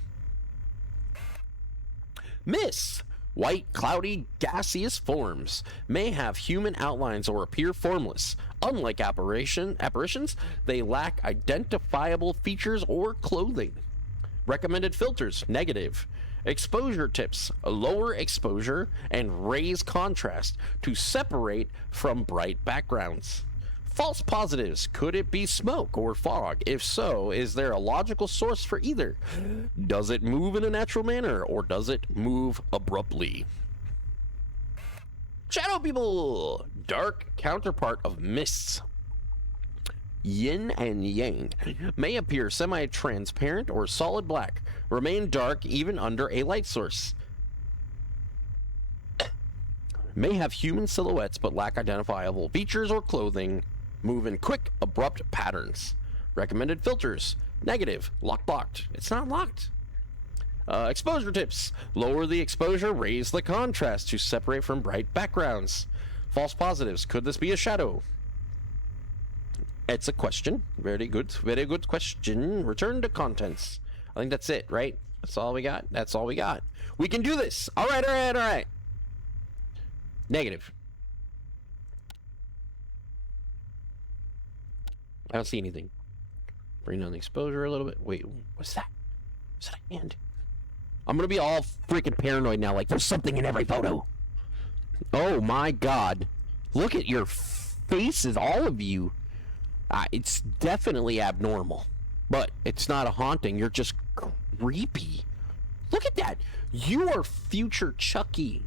Mists, white, cloudy, gaseous forms, may have human outlines or appear formless. Unlike apparitions, they lack identifiable features or clothing. Recommended filters, negative. Exposure tips, lower exposure and raise contrast to separate from bright backgrounds. False positives, could it be smoke or fog? If so, is there a logical source for either? Does it move in a natural manner or does it move abruptly? Shadow people, dark counterpart of mists. yin and yang, may appear semi-transparent or solid black, remain dark even under a light source, may have human silhouettes but lack identifiable features or clothing, move in quick, abrupt patterns. Recommended filters: negative, locked. It's not locked. Exposure tips: lower the exposure, raise the contrast to separate from bright backgrounds. False positives: could this be a shadow? It's a question. Very good question. Return to contents. I think that's it, right? That's all we got. We can do this. All right. Negative. I don't see anything. Bring down the exposure a little bit. Wait, what's that? Is that a hand? I'm gonna be all freaking paranoid now, like there's something in every photo. Oh my god. Look at your faces, all of you. It's definitely abnormal. But it's not a haunting, you're just creepy. Look at that. You are future Chucky.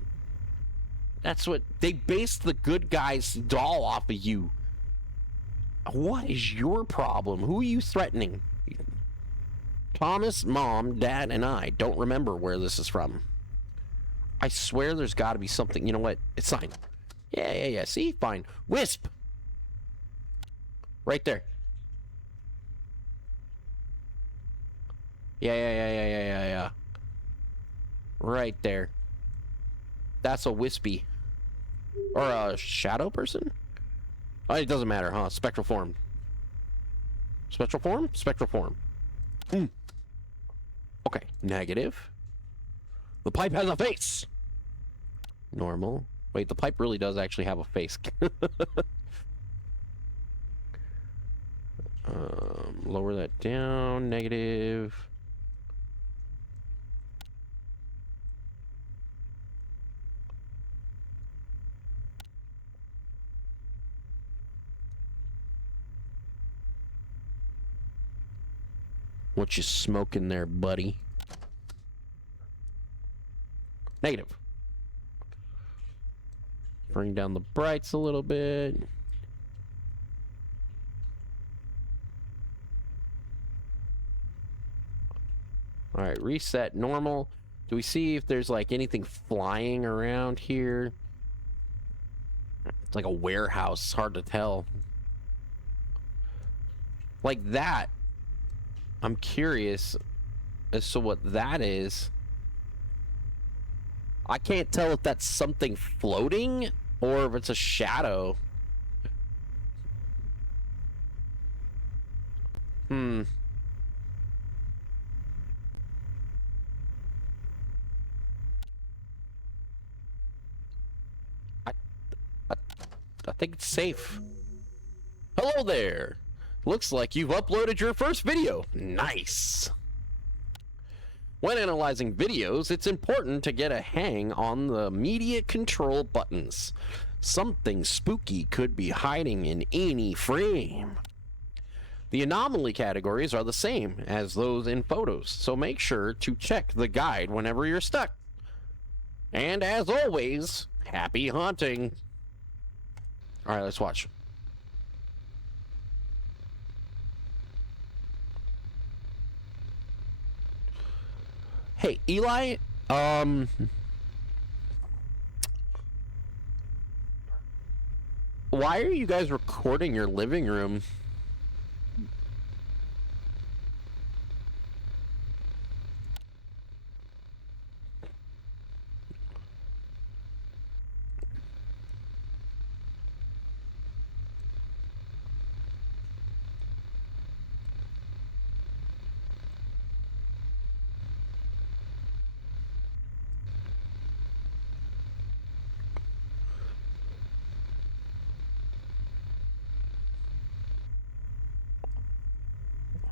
That's what they based the good guy's doll off of you. What is your problem? Who are you threatening? Thomas, Mom, Dad, and I don't remember where this is from. I swear there's got to be something. You know what? It's fine. Yeah. See? Fine. Wisp. Right there. Yeah. Right there. That's a wispy. Or a shadow person? Oh, it doesn't matter, huh? Spectral form. Spectral form. Okay, negative. The pipe has a face. Normal. Wait, the pipe really does actually have a face. Lower that down. Negative. What you smoking there, buddy? Negative. Bring down the brights a little bit. All right, reset normal. Do we see if there's like anything flying around here? It's like a warehouse. It's hard to tell. Like that. I'm curious as to what that is. I can't tell if that's something floating or if it's a shadow. I think it's safe. Hello there. Looks like you've uploaded your first video. Nice. When analyzing videos, it's important to get a hang on the media control buttons. Something spooky could be hiding in any frame. The anomaly categories are the same as those in photos, so make sure to check the guide whenever you're stuck. And as always, happy haunting. All right, let's watch. Hey, Eli, why are you guys recording your living room?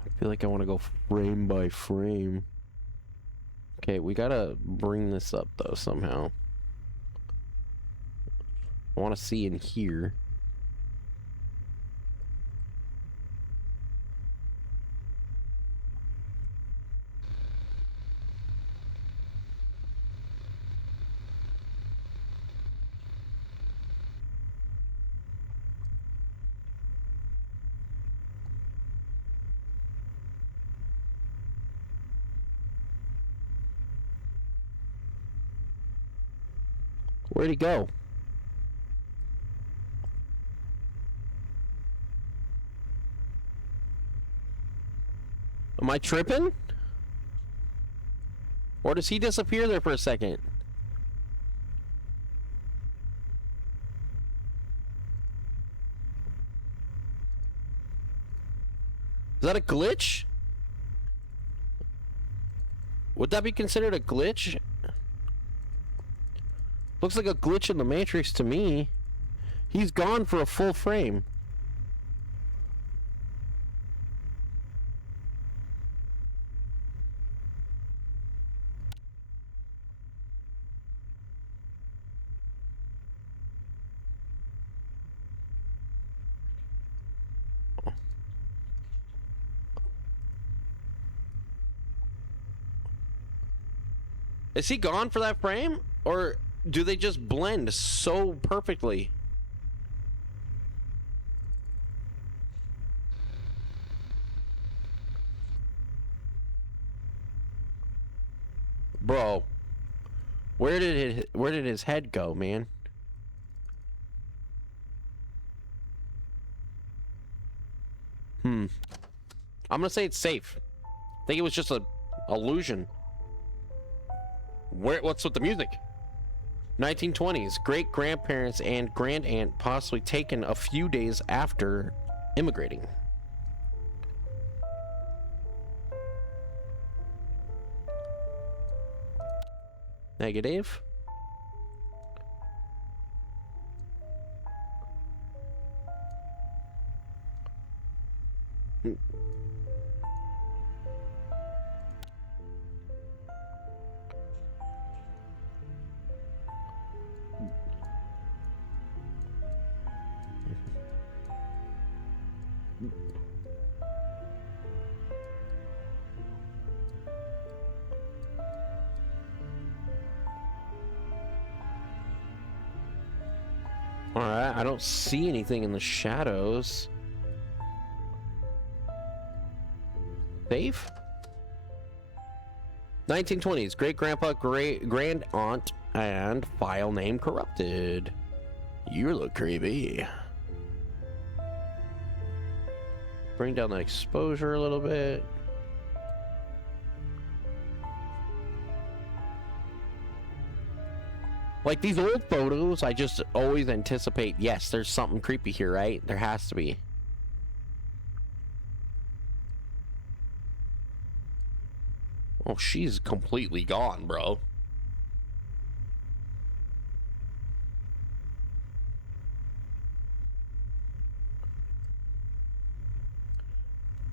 I feel like I want to go frame by frame. Okay, we gotta bring this up though somehow. I want to see in here. Where'd he go? Am I tripping? Or does he disappear there for a second? Is that a glitch? Would that be considered a glitch? Looks like a glitch in the Matrix to me. He's gone for a full frame. Is he gone for that frame? Or do they just blend so perfectly? Bro, where did his head go, man? I'm gonna say it's safe. I think it was just a illusion. What's with the music? 1920s. Great grandparents and grand aunt possibly taken a few days after immigrating. Negative. Alright, I don't see anything in the shadows. Safe? 1920s. Great grandpa, great grand aunt, and file name corrupted. You look creepy. Bring down the exposure a little bit. Like these old photos, I just always anticipate, yes, there's something creepy here, right? There has to be. Oh, she's completely gone, bro.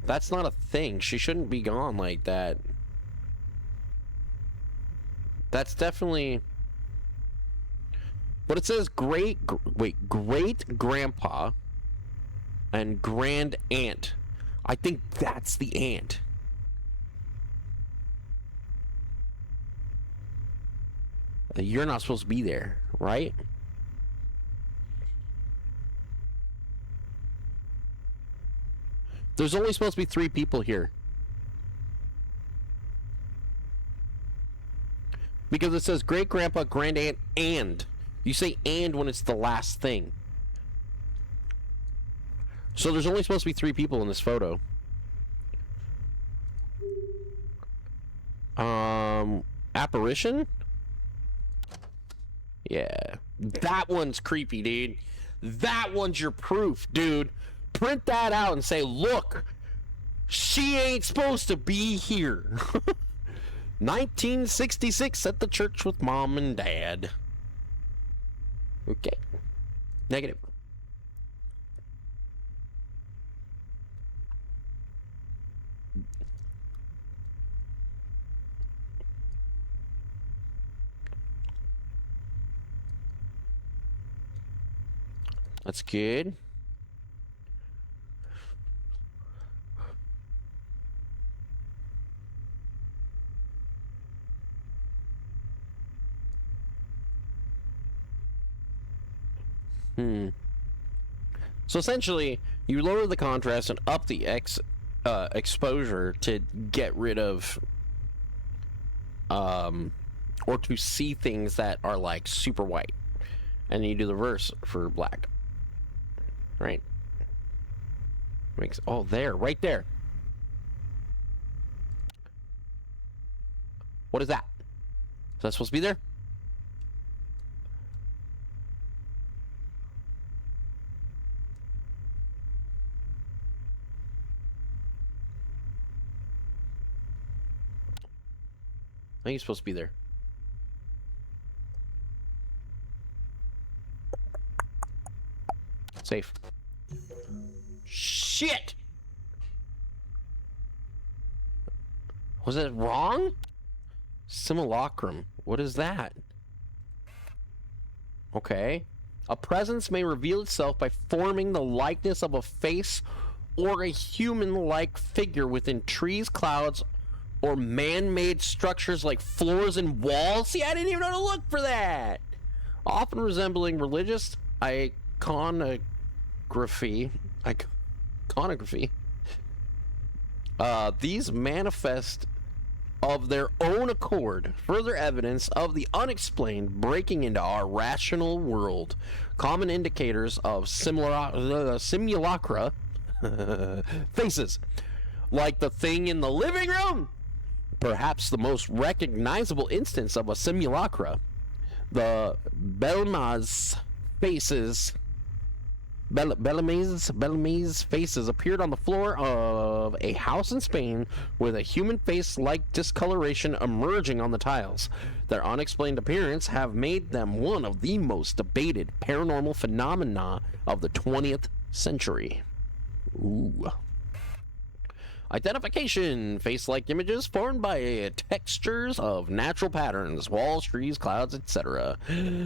That's not a thing. She shouldn't be gone like that. That's definitely... But it says great grandpa and grand aunt. I think that's the aunt. You're not supposed to be there, right? There's only supposed to be 3 people here. Because it says great grandpa, grand aunt, and. You say and when it's the last thing. So there's only supposed to be 3 people in this photo. Apparition? Yeah. That one's creepy, dude. That one's your proof, dude. Print that out and say, look, she ain't supposed to be here. 1966 at the church with mom and dad. Okay. Negative. That's good. So essentially, you lower the contrast and up the exposure to get rid of, or to see things that are like super white. And then you do the reverse for black. Right? Makes, oh, there, right there. What is that? Is that supposed to be there? I think it's supposed to be there. Safe. Shit! Was it wrong? Simulacrum. What is that? Okay. A presence may reveal itself by forming the likeness of a face or a human-like figure within trees, clouds, or man-made structures like floors and walls. See, I didn't even know to look for that. Often resembling religious iconography. These manifest of their own accord, further evidence of the unexplained breaking into our rational world. Common indicators of simulacra faces, like the thing in the living room. Perhaps the most recognizable instance of a simulacra, the Bellamy's faces. Bellamy's faces appeared on the floor of a house in Spain with a human face-like discoloration emerging on the tiles. Their unexplained appearance have made them one of the most debated paranormal phenomena of the 20th century. Ooh. Identification. Face-like images formed by textures of natural patterns, walls, trees, clouds, etc.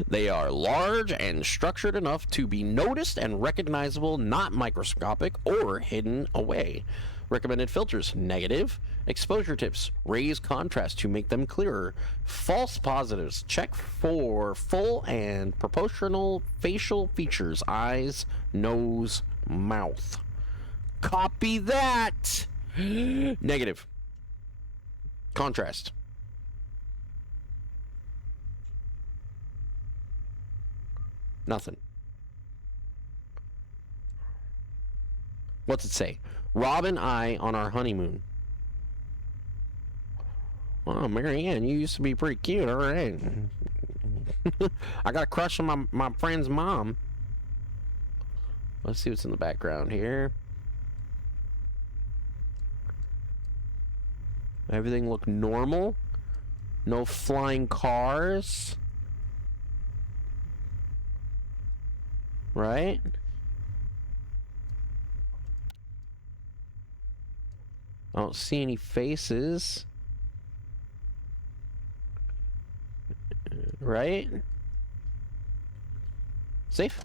They are large and structured enough to be noticed and recognizable, not microscopic or hidden away. Recommended filters: negative. Exposure tips: raise contrast to make them clearer. False positives: check for full and proportional facial features: eyes, nose, mouth. Copy that. Negative. Contrast. Nothing. What's it say? Rob and I on our honeymoon. Oh, Marianne, you used to be pretty cute, all right. I got a crush on my friend's mom. Let's see what's in the background here. Everything looked normal. No flying cars. Right? I don't see any faces. Right? Safe?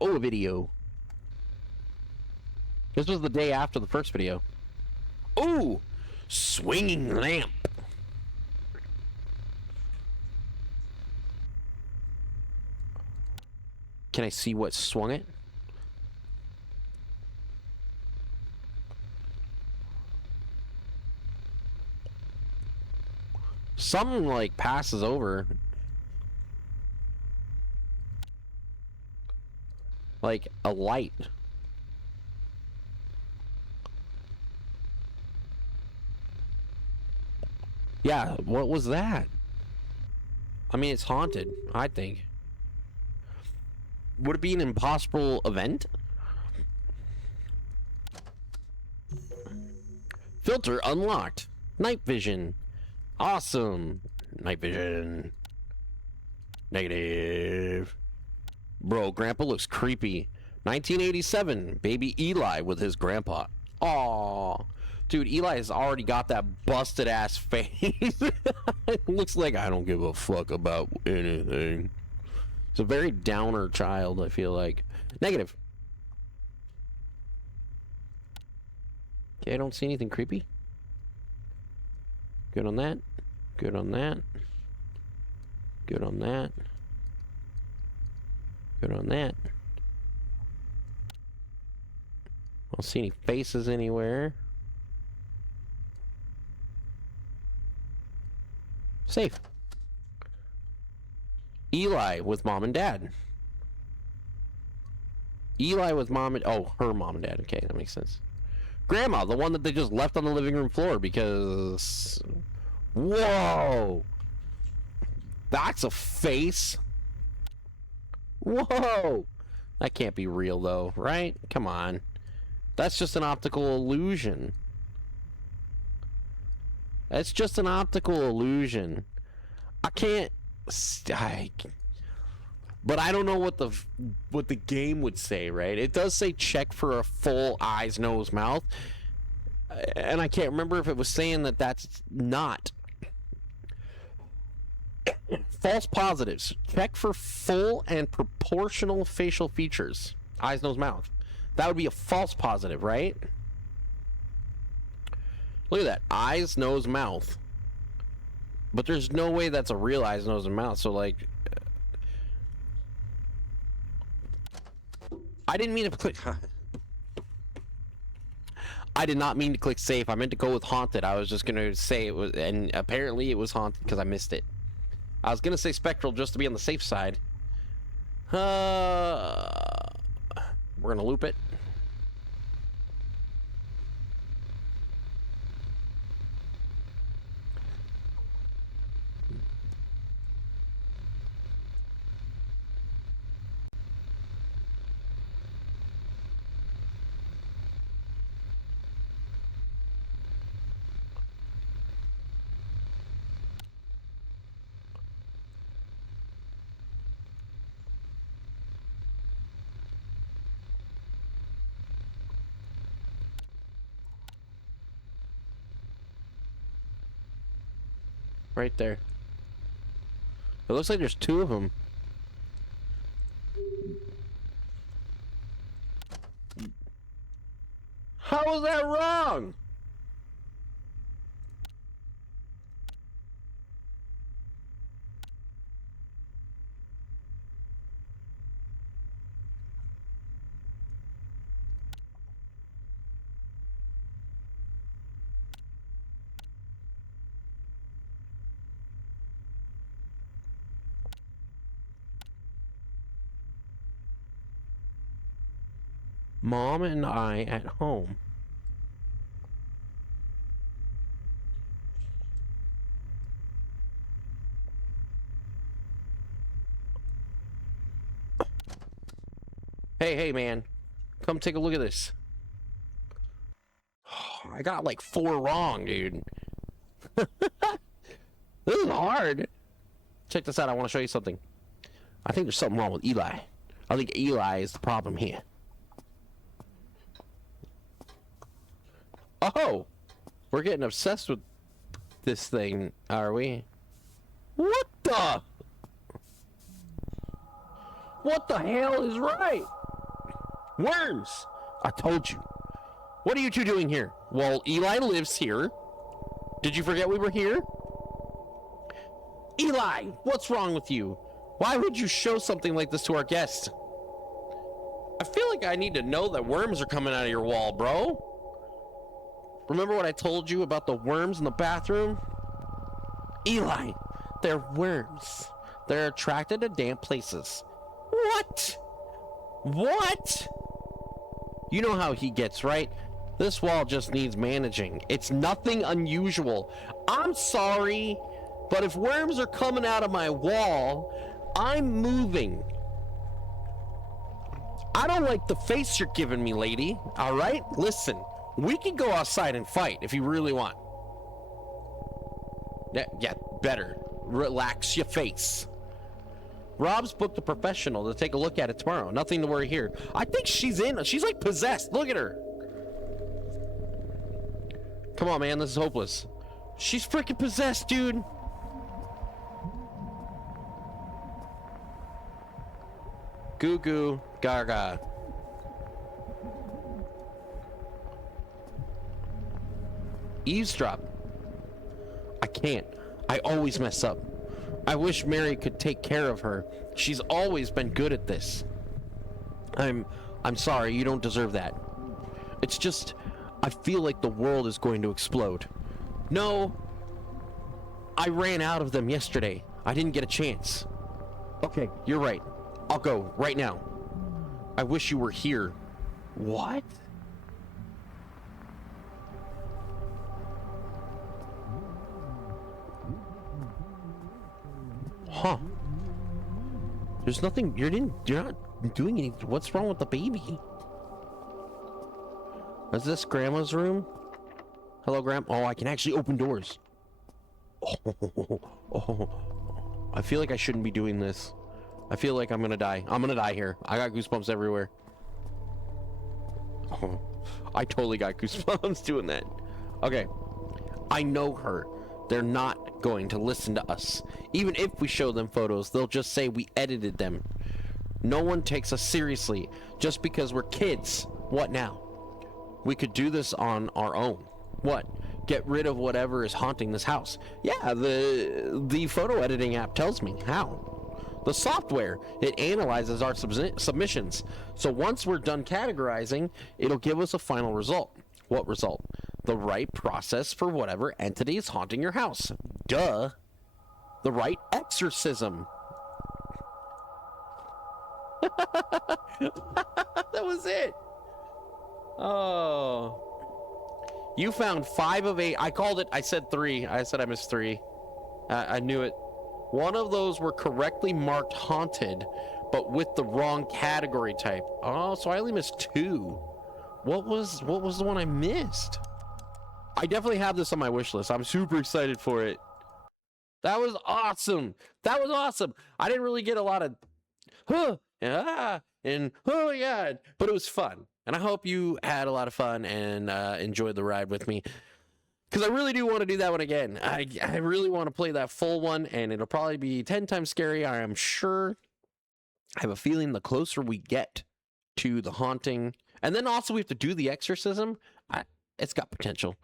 Oh, a video. This was the day after the first video. Ooh! Swinging lamp. Can I see what swung it? Something like passes over. Like a light. Yeah, what was that? I mean, it's haunted, I think. Would it be an impossible event? Filter unlocked. Night vision. Awesome. Night vision. Negative. Bro, Grandpa looks creepy. 1987. Baby Eli with his grandpa. Aww. Dude, Eli has already got that busted ass face. It looks like I don't give a fuck about anything. It's a very downer child, I feel like. Negative. Okay, I don't see anything creepy. Good on that. Good on that. Good on that. Good on that. I don't see any faces anywhere. Safe. Eli with mom and dad. Eli with mom and... Oh, her mom and dad. Okay, that makes sense. Grandma, the one that they just left on the living room floor because... Whoa! That's a face. Whoa! That can't be real, though, right? Come on. That's just an optical illusion. That's just an optical illusion. I can't... But I don't know what the game would say, right? It does say check for a full eyes, nose, mouth. And I can't remember if it was saying that that's not. False positives. Check for full and proportional facial features. Eyes, nose, mouth. That would be a false positive, right? Look at that. Eyes, nose, mouth. But there's no way that's a real eyes, nose, and mouth. So, like... I didn't mean to click... I did not mean to click safe. I meant to go with haunted. I was just going to say it was... And apparently it was haunted because I missed it. I was going to say spectral just to be on the safe side. We're going to loop it. Right there. It looks like there's two of them. How is that wrong? Mom and I at home. Hey, man. Come take a look at this. I got like 4 wrong, dude. This is hard. Check this out. I want to show you something. I think there's something wrong with Eli. I think Eli is the problem here. Oh, we're getting obsessed with this thing, are we? What the? What the hell is right? Worms! I told you. What are you two doing here? Well, Eli lives here. Did you forget we were here? Eli, what's wrong with you? Why would you show something like this to our guest? I feel like I need to know that worms are coming out of your wall, bro. Remember what I told you about the worms in the bathroom? Eli, they're worms. They're attracted to damp places. What? What? You know how he gets, right? This wall just needs managing. It's nothing unusual. I'm sorry, but if worms are coming out of my wall, I'm moving. I don't like the face you're giving me, lady. All right? Listen. We can go outside and fight if you really want. Yeah, better. Relax your face. Rob's booked a professional to take a look at it tomorrow. Nothing to worry here. I think she's in. She's like possessed. Look at her. Come on, man. This is hopeless. She's freaking possessed, dude. Goo goo gaga. Eavesdrop. I can't. I always mess up. I wish Mary could take care of her. She's always been good at this. I'm sorry, you don't deserve that. It's just, I feel like the world is going to explode. No, I ran out of them yesterday. I didn't get a chance. Okay, you're right. I'll go right now. I wish you were here. What? Huh. There's nothing, you're not doing anything. What's wrong with the baby? Is this Grandma's room? Hello, Grandma. Oh, I can actually open doors. Oh, I feel like I shouldn't be doing this. I feel like I'm gonna die. I'm gonna die here. I got goosebumps everywhere. Oh, I totally got goosebumps doing that. Okay. I know her. They're not going to listen to us. Even if we show them photos, they'll just say we edited them. No one takes us seriously just because we're kids. What now? We could do this on our own. What? Get rid of whatever is haunting this house. Yeah, the photo editing app tells me how. The software, it analyzes our submissions. So once we're done categorizing, it'll give us a final result. What result? The right process for whatever entity is haunting your house. Duh. The right exorcism. That was it. Oh. You found 5 of 8. I called it. I said 3. I said I missed 3. I knew it. One of those were correctly marked haunted, but with the wrong category type. Oh, so I only missed 2. What was the one I missed? I definitely have this on my wish list. I'm super excited for it. That was awesome. That was awesome. I didn't really get a lot of and oh yeah, but it was fun. And I hope you had a lot of fun and enjoyed the ride with me. Because I really do want to do that one again. I really want to play that full one, and it'll probably be 10 times scary, I am sure. I have a feeling the closer we get to the haunting, and then also we have to do the exorcism, it's got potential.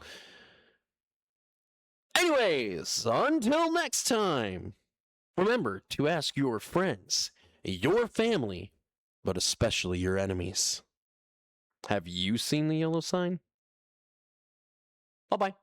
Anyways, until next time, remember to ask your friends, your family, but especially your enemies. Have you seen the yellow sign? Bye-bye.